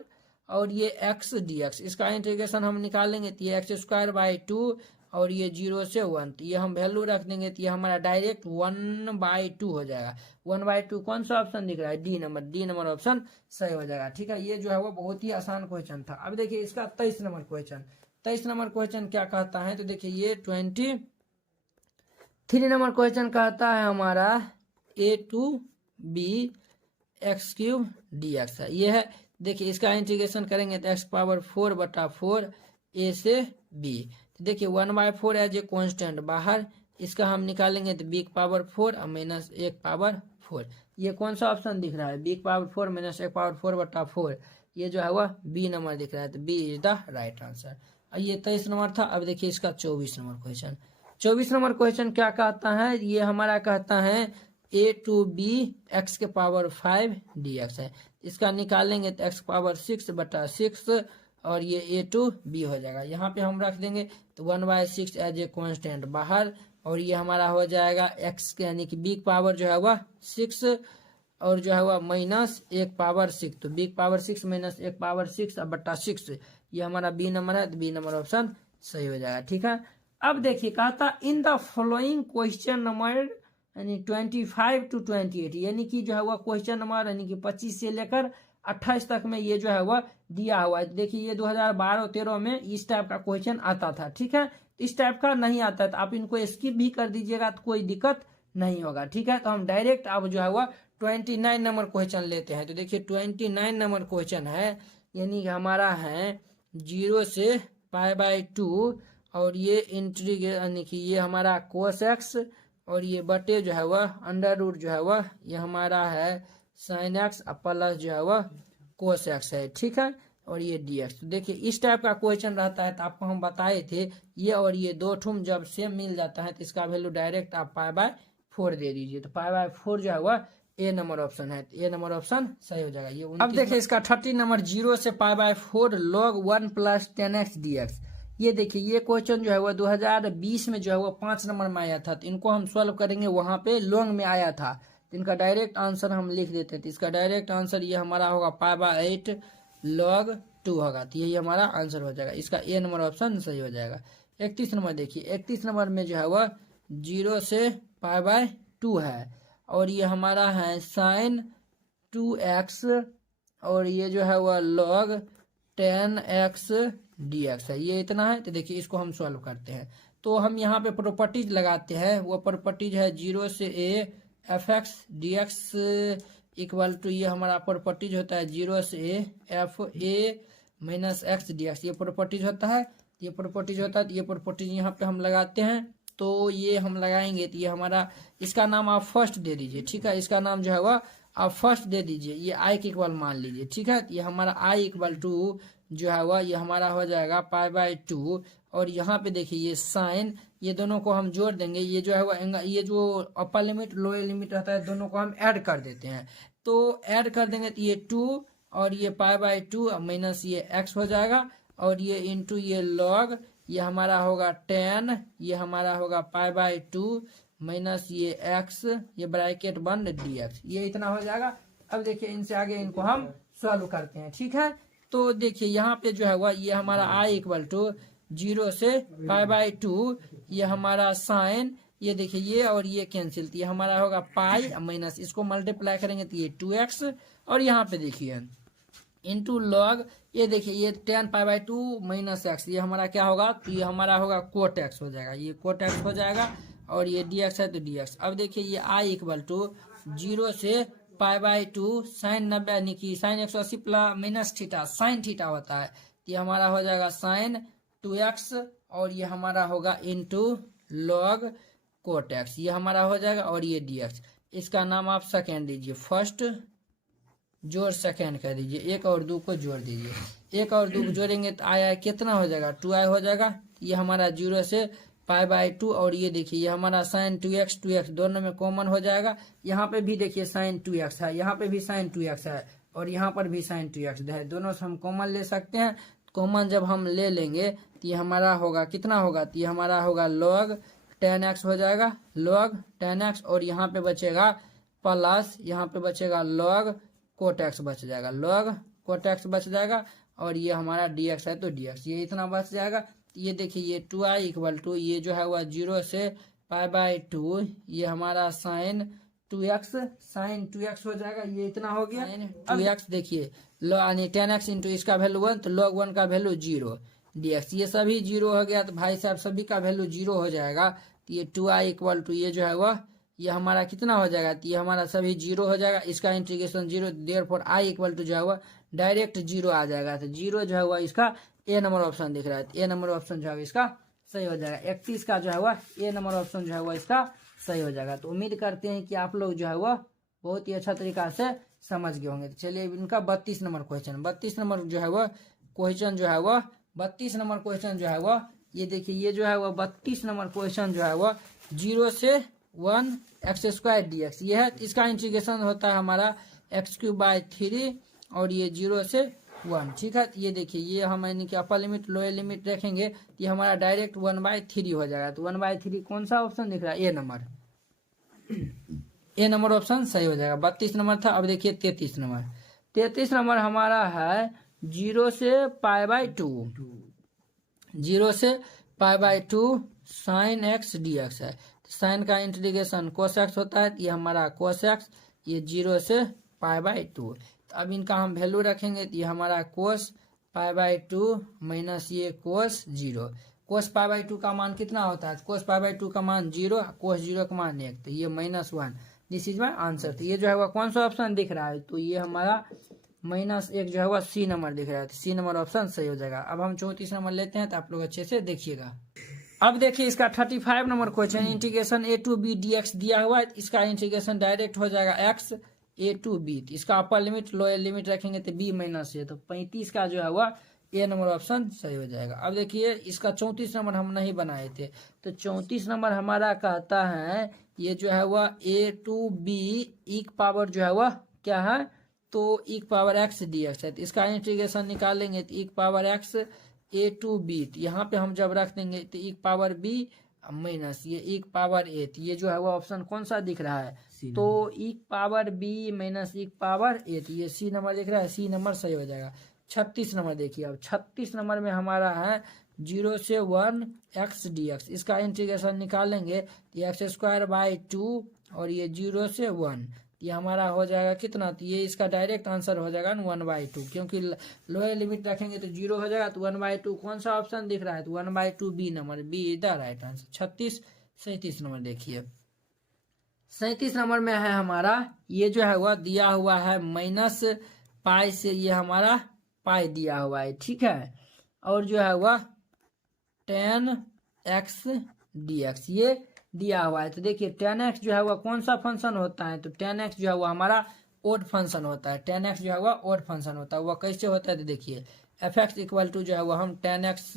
और ये x dx, इसका इंटीग्रेशन हम निकालेंगे तो ये x²/2 और ये 0 से 1, तो ये हम वैल्यू रख देंगे तो ये हमारा डायरेक्ट 1/2 हो जाएगा। 1/2 कौन सा ऑप्शन दिख रहा है? डी नंबर ऑप्शन सही हो जाएगा। ठीक है, ये जो है वो बहुत ही आसान क्वेश्चन था। अब देखिए इसका 23 नंबर क्वेश्चन, 23 नंबर क्वेश्चन क्या कहता है, तो देखिए ये 23 नंबर क्वेश्चन कहता है हमारा a to b x³ dx है, ये है। देखिए इसका इंटीग्रेशन करेंगे तो x⁴/4 a से b, देखिए 1/4 एज ए कांस्टेंट बाहर, इसका हम निकालेंगे तो b⁴ और माइनस 1/4, ये कौन सा ऑप्शन दिख रहा है? b⁴ माइनस 1/4/4, ये जो है वह बी नंबर दिख रहा है, तो B is the right answer. ये 23 नंबर था। अब देखिए इसका 24 नंबर क्वेश्चन, 24 नंबर क्वेश्चन क्या कहता है, ये हमारा कहता है a to b x⁵ dx है, इसका निकालेंगे तो x⁶/6 और ये a to b हो जाएगा। यहाँ पे हम रख देंगे तो 1/6 एज ए कांस्टेंट बाहर, और ये हमारा हो जाएगा x यानी कि b पावर जो है वह 6 और जो है वह माइनस 1/6, तो b⁴ माइनस 1/6/6, ये हमारा बी नंबर है, तो बी नंबर ऑप्शन सही हो जाएगा। ठीक है, अब देखिए कहता in the following question number यानी 25 to 28, यानी कि जो है वह क्वेश्चन नंबर यानी कि 25 से लेकर 28 तक में ये जो है वह दिया हुआ है। देखिए ये 2012-13 में इस टाइप का क्वेश्चन आता था। ठीक है, इस टाइप का नहीं आता है तो आप इनको स्किप भी कर दीजिएगा तो कोई दिक्कत नहीं होगा। ठीक है, तो हम डायरेक्ट अब जो है वह 29 नंबर क्वेश्चन लेते हैं। तो देखिए 29 नंबर क्वेश्चन है, यानी कि हमारा है 0 से π/2 और ये इंटीग्रेशन यानी कि ये हमारा cos x और ये बटे जो है वह अंडर रूट जो है वह ये हमारा है sin x प्लस जो है वह cos x है। ठीक है, और ये dx। तो देखिए इस टाइप का क्वेश्चन रहता है तो आपको हम बताए थे, ये और ये दो ठुम जब सेम मिल जाता है तो इसका वैल्यू डायरेक्ट आप π/4 दे दीजिए, तो π/4 जो है वह ए नंबर ऑप्शन है, तो ए नंबर ऑप्शन सही हो जाएगा। ये अब देखिए इसका 30 नंबर 0 से π/4 log 1 + 10x dx, ये देखिए ये क्वेश्चन जो है वो 2020 में जो है वो 5 नंबर में आया था, तो इनको हम सॉल्व करेंगे, वहां पे लॉन्ग में आया था, तो इनका डायरेक्ट आंसर हम लिख देते हैं। तो इसका डायरेक्ट आंसर ये हमारा होगा π/8 log 2 होगा, तो यही हमारा आंसर हो जाएगा, इसका ए नंबर ऑप्शन सही हो जाएगा। 31 नंबर देखिए, 31 नंबर में जो है वह 0 से π/2 है और ये हमारा है sin 2x और ये जो है वह log 10x dx है, ये इतना है। तो देखिए इसको हम सॉल्व करते हैं, तो हम यहाँ पे प्रॉपर्टीज लगाते हैं, वो प्रॉपर्टीज है 0 से a f(x) dx equal to ये हमारा प्रॉपर्टीज होता है 0 से a f(a - x dx), ये प्रॉपर्टीज होता है, ये प्रॉपर्टीज होता है, ये प्रॉपर्टीज यहाँ पे हम लगाते हैं। तो ये हम लगाएंगे तो ये हमारा, इसका नाम आप फर्स्ट दे दीजिए। ठीक है, इसका नाम जो है वह आप फर्स्ट दे दीजिए, ये आई के इक्वल मान लीजिए। ठीक है, ये हमारा आई इक्वल टू जो है वह ये हमारा हो जाएगा π/2 और यहाँ पे देखिए ये साइन, ये दोनों को हम जोड़ देंगे, ये जो है वह ये जो अपर लिमिट लोअर लिमिट रहता है दोनों को हम ऐड कर देते हैं, तो ऐड कर देंगे तो ये 2 और ये π/2 माइनस ये x हो जाएगा और ये इंटू ये लॉग, ये हमारा होगा 10, ये हमारा होगा π/2 माइनस ये x, ये ब्रैकेट बंद dx, ये इतना हो जाएगा। अब देखिए इनसे आगे इनको हम सॉल्व करते हैं, ठीक है। तो देखिए यहाँ पे जो है वह ये हमारा आई इक्वल टू 0 से π/2, ये हमारा साइन, ये देखिए ये और ये कैंसिल, तो ये हमारा होगा पाई माइनस, इसको मल्टीप्लाई करेंगे तो ये 2x, और यहाँ पे देखिए इंटू लॉग, ये देखिए ये 10 π/2 माइनस एक्स, ये हमारा क्या होगा, तो ये हमारा होगा कोट एक्स हो जाएगा, ये कोट एक्स हो जाएगा, और ये dx है तो dx। अब देखिए ये आई इक्वल टू 0 से π/2 साइन 90 यानी कि sine 180 plus minus theta, sine theta होता है, तो ये हमारा हो जाएगा साइन 2x, और ये हमारा होगा इंटू लॉग कोट एक्स, ये हमारा हो जाएगा, और ये dx। इसका नाम आप सेकेंड दीजिए, फर्स्ट जोड़ सेकेंड कर दीजिए, 1 और 2 को जोड़ दीजिए, 1 और 2 को जोड़ेंगे तो आया कितना हो जाएगा, 2i हो जाएगा। ये हमारा 0 से π/2, और ये देखिए ये हमारा साइन 2x दोनों में कॉमन हो जाएगा, यहाँ पे भी देखिए साइन 2x है, यहाँ पे भी साइन 2x है, और यहाँ पर भी साइन 2x है, दोनों से हम कॉमन ले सकते हैं। कॉमन जब हम ले लेंगे तो ये हमारा होगा कितना होगा, तो ये हमारा होगा log 10x हो जाएगा, log 10x, और यहाँ पे बचेगा प्लस, यहाँ पे बचेगा log कोट एक्स बच जाएगा, log कोट एक्स बच जाएगा, और ये हमारा dx है तो dx, ये इतना बच जाएगा। ये देखिए ये 2i इक्वल टू ये जो है वह 0 से π/2, ये हमारा साइन 2x हो जाएगा, ये इतना हो गया 2x। देखिए यानी 10x इंटू इसका वैल्यू 1, तो log 1 का वैल्यू 0 dx, ये सभी 0 हो गया, तो भाई साहब सभी का वैल्यू 0 हो जाएगा। तो ये 2i इक्वल टू ये जो है वह ये हमारा कितना हो जाएगा, तो ये हमारा सभी 0 हो जाएगा, इसका integration 0, therefore i equal to जो है वह डायरेक्ट 0 आ जाएगा, तो 0 जो है वह इसका ए नंबर ऑप्शन दिख रहा है, ए नंबर ऑप्शन जो है इसका सही हो जाएगा। 31 का जो है वह ए नंबर ऑप्शन जो है वह इसका सही हो जाएगा। तो उम्मीद करते हैं कि आप लोग जो है वह बहुत ही अच्छा तरीका से समझ गए होंगे। तो चलिए इनका 32 नंबर क्वेश्चन, 32 नंबर जो है वह क्वेश्चन जो है वह 32 नंबर क्वेश्चन जो है वह ये देखिए ये जो है वह 32 नंबर क्वेश्चन जो है वह 0 से 1 x² dx, ये है, इसका इंटीग्रेशन होता है हमारा x³ और ये 0 से 1, ठीक है। ये देखिए ये हम यानी कि अपर लिमिट लोअर लिमिट रखेंगे, ये हमारा डायरेक्ट 1/3 हो जाएगा। तो 1/3 कौन सा ऑप्शन दिख रहा है, A number, A number option सही हो जाएगा। 32 नंबर था। अब देखिए 33 नंबर, 33 नंबर हमारा है 0 से π/2, 0 से π/2 साइन x dx है, साइन का इंटीग्रेशन cos x होता है, ये हमारा cos x, ये 0 से π/2। तो अब इनका हम वैल्यू रखेंगे, तो ये हमारा cos π/2 माइनस ये cos 0, cos π/2 का मान कितना होता है, cos π/2 का मान 0, cos 0 का मान 1, तो ये -1, दिस इज माई आंसर। तो ये जो है वह कौन सा ऑप्शन दिख रहा है, तो ये हमारा -1 जो है वह सी नंबर दिख रहा है, तो सी नंबर ऑप्शन सही हो जाएगा। अब हम 34 नंबर लेते हैं, तो आप लोग अच्छे से देखिएगा। अब देखिए इसका 35 number question, integration a to b dx दिया हुआ है, इसका इंटीग्रेशन डायरेक्ट हो जाएगा x a to b, इसका अपर लिमिट लोअर लिमिट रखेंगे तो b माइनस a, तो 35 का जो है वह ए नंबर ऑप्शन सही हो जाएगा। अब देखिए इसका 34 नंबर हम नहीं बनाए थे, तो 34 नंबर हमारा कहता है ये जो है वह a to b एक पावर जो है वह क्या है, तो एक पावर x dx है, तो इसका इंटीग्रेशन निकालेंगे तो एक power x a to b, यहाँ पे हम जब रख देंगे तो एक पावर b माइनस ये एक पावर a, तो ये जो है वो ऑप्शन कौन सा दिख रहा है, तो एक पावर b माइनस एक पावर a, तो ये सी नंबर दिख रहा है, सी नंबर सही हो जाएगा। 36 नंबर देखिए, अब 36 नंबर में हमारा है 0 से 1 x dx, इसका इंटीग्रेशन निकालेंगे तो x²/2 और ये 0 से 1, ये हमारा हो जाएगा कितना, तो ये इसका डायरेक्ट आंसर हो जाएगा 1/2, क्योंकि लोअर लिमिट रखेंगे तो 0 हो जाएगा, तो 1/2 कौन सा ऑप्शन दिख रहा है, तो 1/2 B number, B is the right answer. 37 number देखिए, 37 नंबर में है हमारा ये जो है वह दिया हुआ है -π से ये हमारा पाई दिया हुआ है, ठीक है, और जो है वह 10x dx ये दिया हुआ है। तो देखिए 10x जो है वह कौन सा फंक्शन होता है, तो 10x जो है वह हमारा ओड फंक्शन होता है, 10x जो है वह ओड फंक्शन होता है। वह कैसे होता है, तो देखिए f(x) इक्वल टू जो है वह हम 10x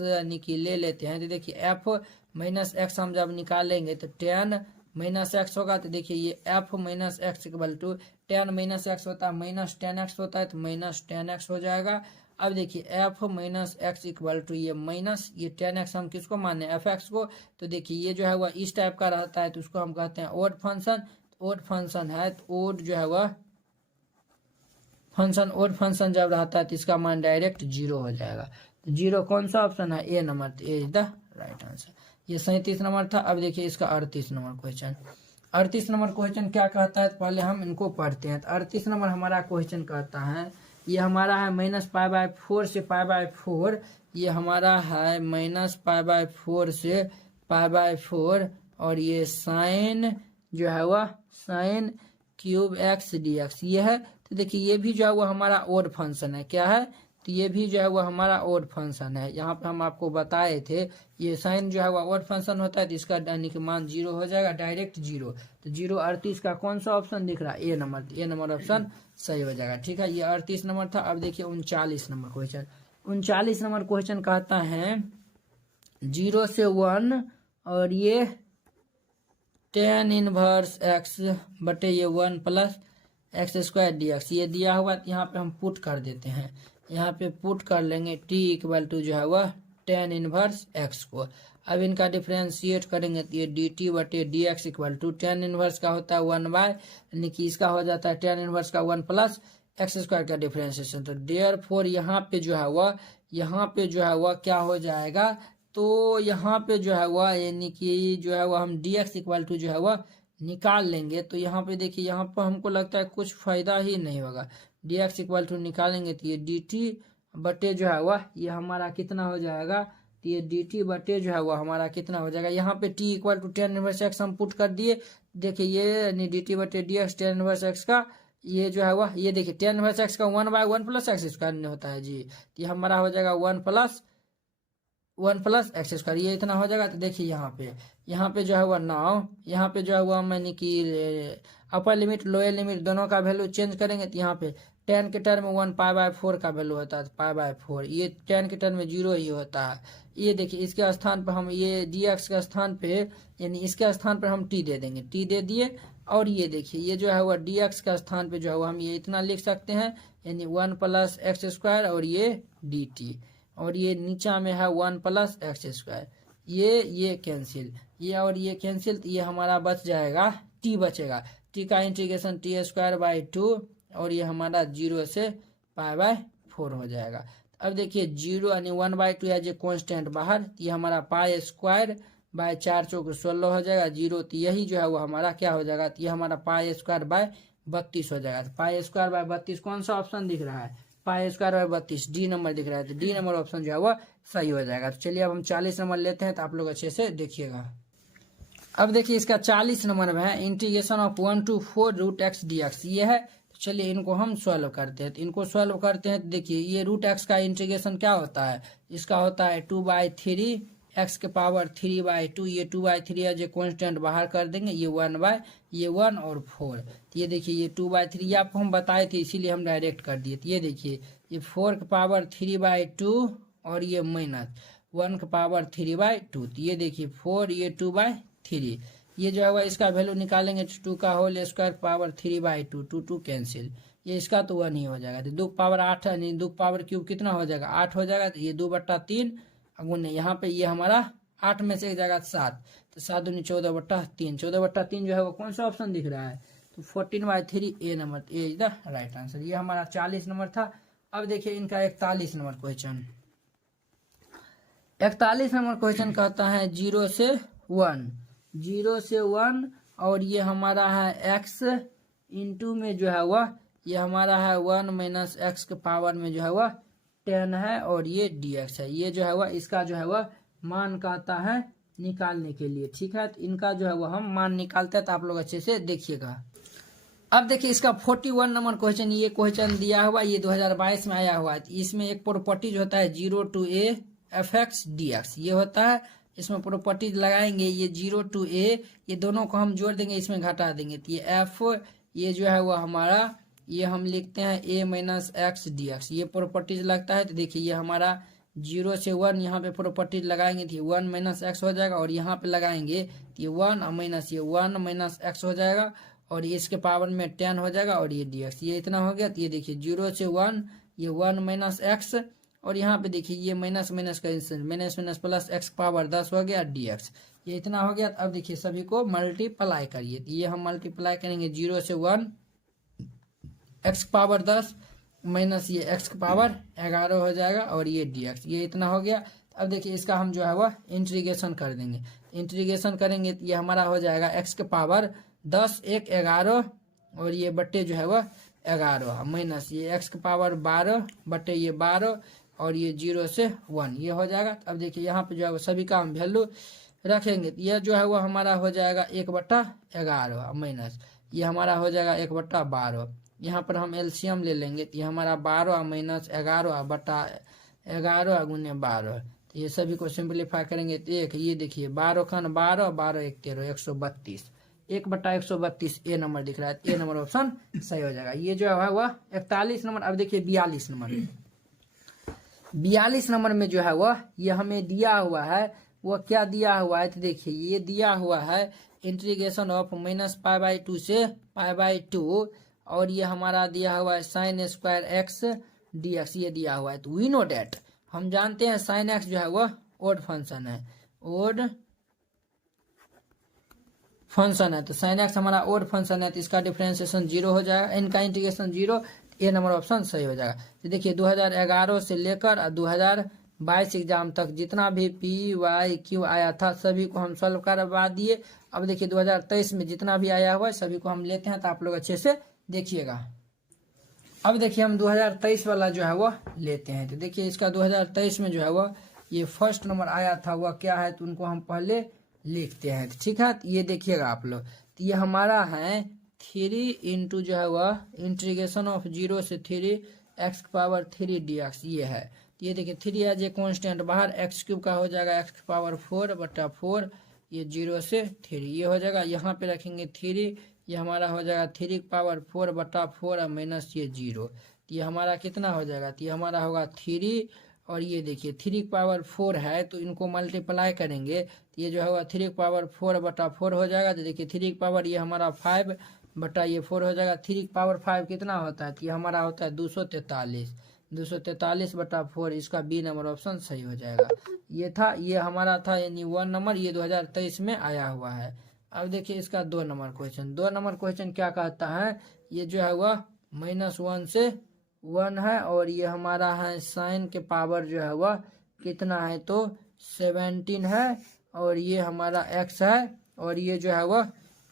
ले लेते हैं, तो देखिए f माइनस x हम जब निकालेंगे तो 10 माइनस x होगा, तो देखिए ये f minus x equal to 10 minus x होता है माइनस 10x होता है, तो माइनस 10x हो जाएगा। अब देखिए f minus X equal to ये माइनस ये 10x हम किसको माने, f(x) को, तो देखिए ये जो है वह इस टाइप का रहता है, तो उसको हम कहते हैं ओड फंक्शन। ओड फंक्शन है तो ओड जो है वह फंक्शन ओड फंक्शन जब रहता है तो इसका मान डायरेक्ट 0 हो जाएगा। तो 0 कौन सा ऑप्शन है? A number, A is the right answer. ये 37 नंबर था। अब देखिए इसका 38 नंबर क्वेश्चन। 38 नंबर क्वेश्चन क्या कहता है, तो पहले हम इनको पढ़ते हैं। तो 38 नंबर हमारा क्वेश्चन कहता है, ये हमारा है -π/4 से π/4, ये हमारा है -π/4 से π/4, और ये साइन जो है वह साइन क्यूब x dx ये है। तो देखिए ये भी जो है वो हमारा ओड फंक्शन है। क्या है? तो ये भी जो है वो हमारा ओड फंक्शन है। यहाँ पे हम आपको बताए थे ये साइन जो है वो ओड फंक्शन होता है, तो इसका यानी कि मान 0 हो जाएगा, डायरेक्ट 0। तो 0 38 का कौन सा ऑप्शन दिख रहा है? A number. A number option सही हो जाएगा। ठीक है, ये 38 नंबर था। अब देखिए 39 नंबर क्वेश्चन। 39 नंबर क्वेश्चन कहता है 0 से 1 और ये tan इनवर्स x बटे ये 1 प्लस x² dx ये दिया हुआ। यहाँ पे हम पुट कर देते हैं, यहाँ पे पुट कर लेंगे t इक्वल टू जो है वह tan इनवर्स x को। अब इनका डिफ्रेंशिएट करेंगे तो ये dt बटे dx equal to tan inverse का होता है 1 बाय, यानी कि इसका हो जाता है tan इनवर्स का 1 प्लस x² का डिफ्रेंशिएशन। तो देयरफॉर यहाँ पे जो है वह क्या हो जाएगा, तो यहाँ पे जो है वह यानी कि जो है वह हम dx इक्वल टू जो है वह निकाल लेंगे। तो यहाँ पे देखिए, यहाँ पर हमको लगता है कुछ फायदा ही नहीं होगा। dx इक्वल टू निकालेंगे तो ये dt बटे जो है वह ये हमारा कितना हो जाएगा, तो ये dt बटे जो है वह हमारा कितना हो जाएगा। यहाँ पे t equal to tan inverse x हम पुट कर दिए। देखिए ये यानी dt बटे dx tan इनवर्स x का ये जो है वह ये देखिए tan इनवर्स x का 1/1 प्लस x² होता है जी। तो ये हमारा हो जाएगा 1 प्लस x², ये इतना हो जाएगा। तो देखिए यहाँ पे जो है वह नाउ यहाँ पे जो है वह मैंने कि अपर लिमिट लोअर लिमिट दोनों का वैल्यू चेंज करेंगे। तो यहाँ पे tan के टर्म में 1 π/4 का वैल्यू होता है, π/4 ये tan के टर्म में 0 ही होता है। ये देखिए इसके स्थान पर हम ये dx के स्थान पे यानी इसके स्थान पर हम t दे देंगे, t दे दिए। और ये देखिए ये जो है वह dx के स्थान पे जो है वह हम ये इतना लिख सकते हैं, यानी 1 प्लस x² और ये dt, और ये नीचा में है 1 प्लस x²। ये कैंसिल, ये और ये कैंसिल, तो ये हमारा बच जाएगा t बचेगा। t का इंटीग्रेशन t²/2 और ये हमारा 0 से π/4 हो जाएगा। अब देखिए 0 यानी 1/2 एज ए कॉन्स्टेंट बाहर, ये हमारा π²/4 चौक 16 हो जाएगा 0। तो यही जो है वो हमारा क्या हो जाएगा, तो ये हमारा π²/32 हो जाएगा। तो π²/32 कौन सा ऑप्शन दिख रहा है? π²/32 डी नंबर दिख रहा है। तो डी नंबर ऑप्शन जो है वह सही हो जाएगा। तो चलिए अब हम 40 नंबर लेते हैं, तो आप लोग अच्छे से देखिएगा। अब देखिए इसका 40 नंबर में है integration of 1 to 4 root x dx ये है। तो चलिए इनको हम सॉल्व करते हैं। तो इनको सॉल्व करते हैं तो देखिए ये रूट x का इंटीग्रेशन क्या होता है, इसका होता है 2/3 x के पावर 3/2, ये 2/3 है जो कॉन्स्टेंट बाहर कर देंगे, ये 1 और 4। तो ये देखिए ये 2/3 ये आपको हम बताए थे, इसीलिए हम डायरेक्ट कर दिए। तो ये देखिए ये 4 के पावर 3/2 और ये -1 के पावर 3/2। तो ये देखिए 4 ये 2/3 ये जो है वह इसका वैल्यू निकालेंगे 2 का होल स्क्वायर पावर 3/2, 2 कैंसिल, ये इसका तो 1 ही हो जाएगा। तो 2 पावर 8 है, नहीं 2 पावर क्यूब कितना हो जाएगा 8 हो जाएगा। तो ये 2/3 अगुन यहाँ पे ये हमारा 8 में से एक जाएगा 7, तो 7 दूनी 14/3, 14/3 जो है वो कौन सा ऑप्शन दिख रहा है, तो 14/3 A number, A is the right answer. ये हमारा 40 नंबर था। अब देखिए इनका 41 नंबर क्वेश्चन। 41 नंबर क्वेश्चन कहता है 0 से 1 और ये हमारा है x इंटू में जो है वह ये हमारा है 1 - x के पावर में जो है वह 10 है और ये dx है। ये जो है वह इसका जो है वह मान कहता है निकालने के लिए। ठीक है, तो इनका जो है वह हम मान निकालते हैं, तो आप लोग अच्छे से देखिएगा। अब देखिए इसका 41 नंबर क्वेश्चन, ये क्वेश्चन दिया हुआ ये 2022 में आया हुआ है। इसमें एक प्रॉपर्टीज होता है 0 to a fx dx ये होता है। इसमें प्रॉपर्टीज लगाएंगे, ये 0 to a ये दोनों को हम जोड़ देंगे, इसमें घटा देंगे। तो ये f ये जो है वह हमारा ये हम लिखते हैं a - x dx ये प्रॉपर्टीज लगता है। तो देखिए ये हमारा 0 से 1 यहाँ पे प्रॉपर्टीज लगाएंगे तो 1 - x हो जाएगा, और यहाँ पे लगाएंगे तो ये 1 और माइनस ये 1 - x हो जाएगा, और ये इसके पावर में 10 हो जाएगा, और ये dx ये इतना हो गया। तो ये देखिए 0 से 1 ये 1 - x, और यहाँ पे देखिए ये माइनस का माइनस प्लस x पावर 10 हो गया dx ये इतना हो गया। अब देखिए सभी को मल्टीप्लाई करिए, तो ये हम मल्टीप्लाई करेंगे 0 से 1 x पावर 10 माइनस ये x की पावर 11 हो जाएगा और ये dx, ये इतना हो गया। अब देखिए इसका हम जो है वह इंटीग्रेशन कर देंगे। इंटीग्रेशन करेंगे तो ये हमारा हो जाएगा x के पावर 10 1 11 और ये बट्टे जो है वह 11 माइनस ये x के पावर 12 बट्टे ये 12 और ये 0 से 1 ये हो जाएगा। अब देखिए यहाँ पे जो है वो सभी का हम वैल्यू रखेंगे तो यह जो है वो हमारा हो जाएगा 1/11 माइनस ये हमारा हो जाएगा 1/12। यहाँ पर हम एलसीएम ले लेंगे तो ये हमारा 12 माइनस 11/11 गुने 12। तो ये सभी को सिंप्लीफाई करेंगे तो एक ये देखिए 12 खान 12 12 1 13 132 1/132 ए नंबर दिख रहा है। ए नंबर ऑप्शन सही हो जाएगा। ये जो है वह 41 नंबर। अब देखिए 42 नंबर 42 नंबर में जो है वह ये हमें दिया हुआ है। वो क्या दिया हुआ है तो देखिए ये दिया हुआ है इंटीग्रेशन ऑफ -π/2 से π/2 और ये हमारा दिया हुआ है sin स्क्वायर x dx ये दिया हुआ है। तो वी नो डेट हम जानते हैं sin x जो है वह ओड फंक्शन है, ओड फंक्शन है। तो sin x हमारा ओड फंक्शन है तो इसका डिफरेंशिएशन 0 हो जाएगा, इनका इंटीग्रेशन 0। ए नंबर ऑप्शन सही हो जाएगा। तो देखिए 2011 से लेकर 2022 एग्जाम तक जितना भी PYQ आया था सभी को हम सॉल्व करवा दिए। अब देखिए 2023 में जितना भी आया हुआ है सभी को हम लेते हैं तो आप लोग अच्छे से देखिएगा। अब देखिए हम 2023 वाला जो है वो लेते हैं। तो देखिए इसका 2023 में जो है वो ये फर्स्ट नंबर आया था वह क्या है तो उनको हम पहले लिखते हैं। ठीक है, तो ये देखिएगा आप लोग। तो ये हमारा है 3 इंटू जो है वह इंटीग्रेशन ऑफ 0 से 3 x पावर 3 dx ये है। तो ये देखिए 3 एज ए कॉन्स्टेंट बाहर x क्यूब का हो जाएगा x पावर 4/4 ये 0 से 3 ये हो जाएगा। यहाँ पे रखेंगे 3 ये हमारा हो जाएगा 3 पावर 4/4 माइनस ये 0। तो ये हमारा कितना हो जाएगा तो ये हमारा होगा 3 और ये देखिए 3 पावर 4 है तो इनको मल्टीप्लाई करेंगे तो ये जो होगा 3 पावर 4/4 हो जाएगा। तो देखिए 3 पावर ये हमारा 5 बटा ये 4 हो जाएगा। 3 पावर 5 कितना होता है तो ये हमारा होता है 243 243/4 इसका बी नंबर ऑप्शन सही हो जाएगा। ये था, ये हमारा था यानी 1 नंबर, ये 2023 में आया हुआ है। अब देखिए इसका 2 नंबर क्वेश्चन। 2 नंबर क्वेश्चन क्या कहता है, ये जो है वह -1 से 1 है और ये हमारा है साइन के पावर जो है वह कितना है तो 17 है और ये हमारा x है और ये जो है वह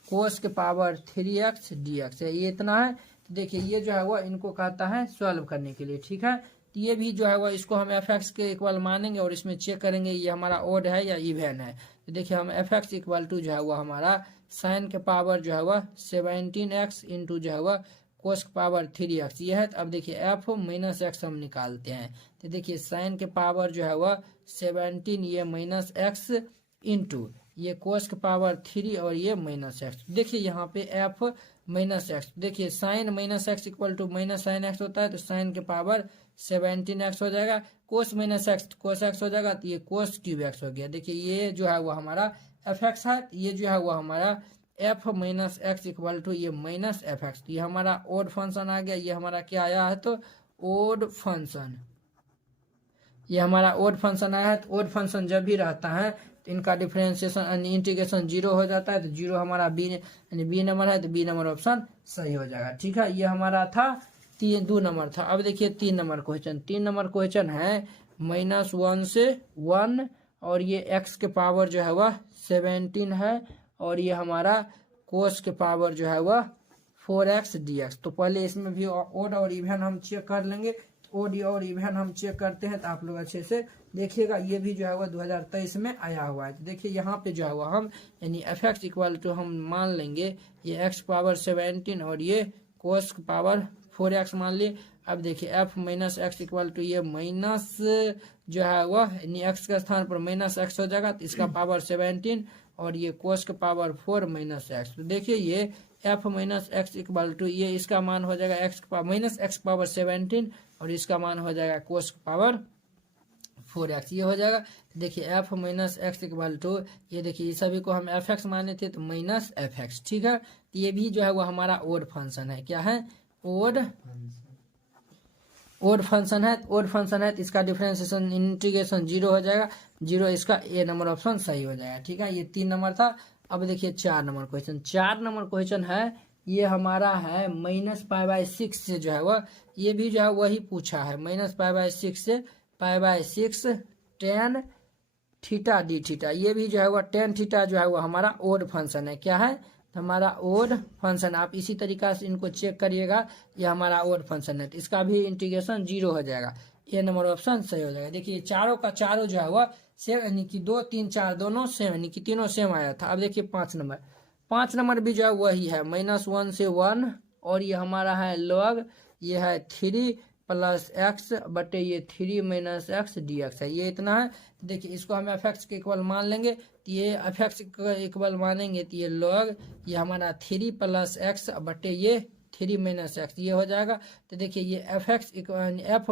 कोस के पावर 3x dx है, ये इतना है। तो देखिए ये जो है वह इनको कहता है सॉल्व करने के लिए। ठीक है, तो ये भी जो है वह इसको हम fx के इक्वल मानेंगे और इसमें चेक करेंगे ये हमारा ओड है या इवन है। तो देखिए हम fx इक्वल टू जो है वह हमारा साइन के पावर जो है वह 17x इंटू जो है वह कोस के पावर 3x ये है। तो अब देखिए f माइनस x हम निकालते हैं। तो देखिए साइन के पावर जो है वह 17 ये माइनस x इंटू ये कोस के पावर 3 और ये माइनस x। देखिए यहाँ पे f माइनस x, देखिए sine minus x equal to minus sine x होता है तो साइन के पावर 17x हो जाएगा। कोस माइनस x कोस x हो जाएगा तो ये कोस क्यूब x हो गया। देखिए ये जो है वो हमारा fx है, ये जो है वो हमारा f minus x equal to ये माइनस fx। ये हमारा ओड फंक्शन आ गया। ये हमारा क्या आया है तो ओड फंक्शन, ये हमारा ओड फंक्शन आया है। तो ओड फंक्शन जब भी रहता है तो इनका डिफरेंशिएशन इंटीग्रेशन 0 हो जाता है। तो 0 हमारा बी यानी बी नंबर है तो बी नंबर ऑप्शन सही हो जाएगा। ठीक है, ये हमारा था 2 नंबर था। अब देखिए 3 नंबर क्वेश्चन। 3 नंबर क्वेश्चन है -1 से 1 और ये x के पावर जो है वह 17 है और ये हमारा कोस के पावर जो है वह 4x dx। तो पहले इसमें भी ओड और इवन हम चेक कर लेंगे। ओड और इवन हम चेक करते हैं तो आप लोग अच्छे से देखिएगा। ये भी जो है वह 2023 में आया हुआ है। तो देखिए यहाँ पे जो है वह हम यानी fx इक्वल टू हम मान लेंगे ये x पावर 17 और ये कोस पावर 4x मान लिए। अब देखिए f minus x equal to ये माइनस जो है वह यानी x के स्थान पर माइनस x हो जाएगा तो इसका पावर 17 और ये कोस के पावर 4 माइनस x। तो देखिए ये f minus x equal to ये इसका मान हो जाएगा x माइनस x पावर 17 और इसका मान हो जाएगा कोस पावर 4x ये हो जाएगा। देखिए f minus x equal to ये देखिए सभी को हम fx माने थे तो माइनस fx। ठीक है, तो ये भी जो है वो हमारा ओड फंक्शन है। क्या है, ओड फंक्शन है। ओड फंक्शन है तो इसका डिफरेंशिएशन इंटीग्रेशन 0 हो जाएगा। 0 इसका ए नंबर ऑप्शन सही हो जाएगा। ठीक है, ये 3 नंबर था। अब देखिए 4 नंबर क्वेश्चन। 4 नंबर क्वेश्चन है ये हमारा है -π/6 से जो है वह, ये भी जो है वही पूछा है, -π/6 से π/6 tan थीटा डी थीटा, ये भी जो है वह tan थीटा जो है वह हमारा ओड फंक्शन है। क्या है? हमारा ओड फंक्शन। आप इसी तरीका से इनको चेक करिएगा, ये हमारा ओड फंक्शन है, तो इसका भी इंटीग्रेशन 0 हो जाएगा। ये नंबर ऑप्शन सही हो जाएगा। देखिए चारों का चारों जो है वह सेम, यानी कि 2, 3, 4 दोनों सेम, यानी कि तीनों सेम आया था। अब देखिए 5 नंबर भी जो है वही है, -1 से 1, और ये हमारा है log, ये है 3 + x बटे ये 3 - x dx है, ये इतना है। देखिए इसको हम f(x) के इक्वल मान लेंगे, तो ये f(x) के इक्वल मानेंगे तो ये log, ये हमारा 3 + x बटे ये 3 - x, ये हो जाएगा। तो देखिए ये f(x) f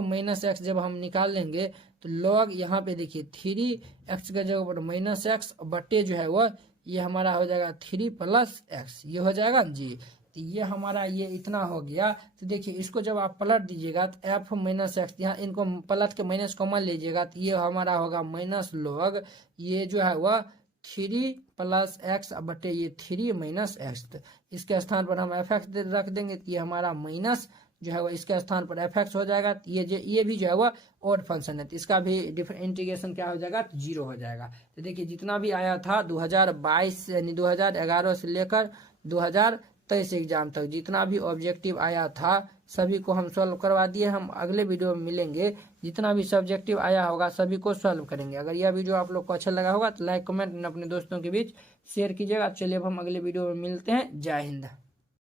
- x जब हम निकाल लेंगे तो log यहाँ पे देखिए 3x का जगह पर -x बटे जो है वह ये हमारा हो जाएगा 3 + x, ये हो जाएगा जी। तो ये हमारा ये इतना हो गया। तो देखिए इसको जब आप पलट दीजिएगा तो f - x, यहाँ इनको पलट के माइनस कॉमन लीजिएगा तो ये हमारा होगा -log, ये जो है वह 3 + x बटे ये 3 - x। इसके स्थान पर हम f(x) रख देंगे तो ये हमारा माइनस जो है वह इसके स्थान पर f(x) हो जाएगा। तो ये भी जो है वह ऑड फंक्शन है, तो इसका भी इंटीग्रेशन क्या हो जाएगा? 0 हो जाएगा। तो देखिए जितना भी आया था 2022 यानी 2011 से लेकर 2023 एग्जाम तक जितना भी ऑब्जेक्टिव आया था सभी को हम सॉल्व करवा दिए। हम अगले वीडियो में मिलेंगे, जितना भी सब्जेक्टिव आया होगा सभी को सॉल्व करेंगे। अगर यह वीडियो आप लोग को अच्छा लगा होगा तो लाइक कमेंट अपने दोस्तों के बीच शेयर कीजिएगा। चलिए अब हम अगले वीडियो में मिलते हैं। जय हिंद।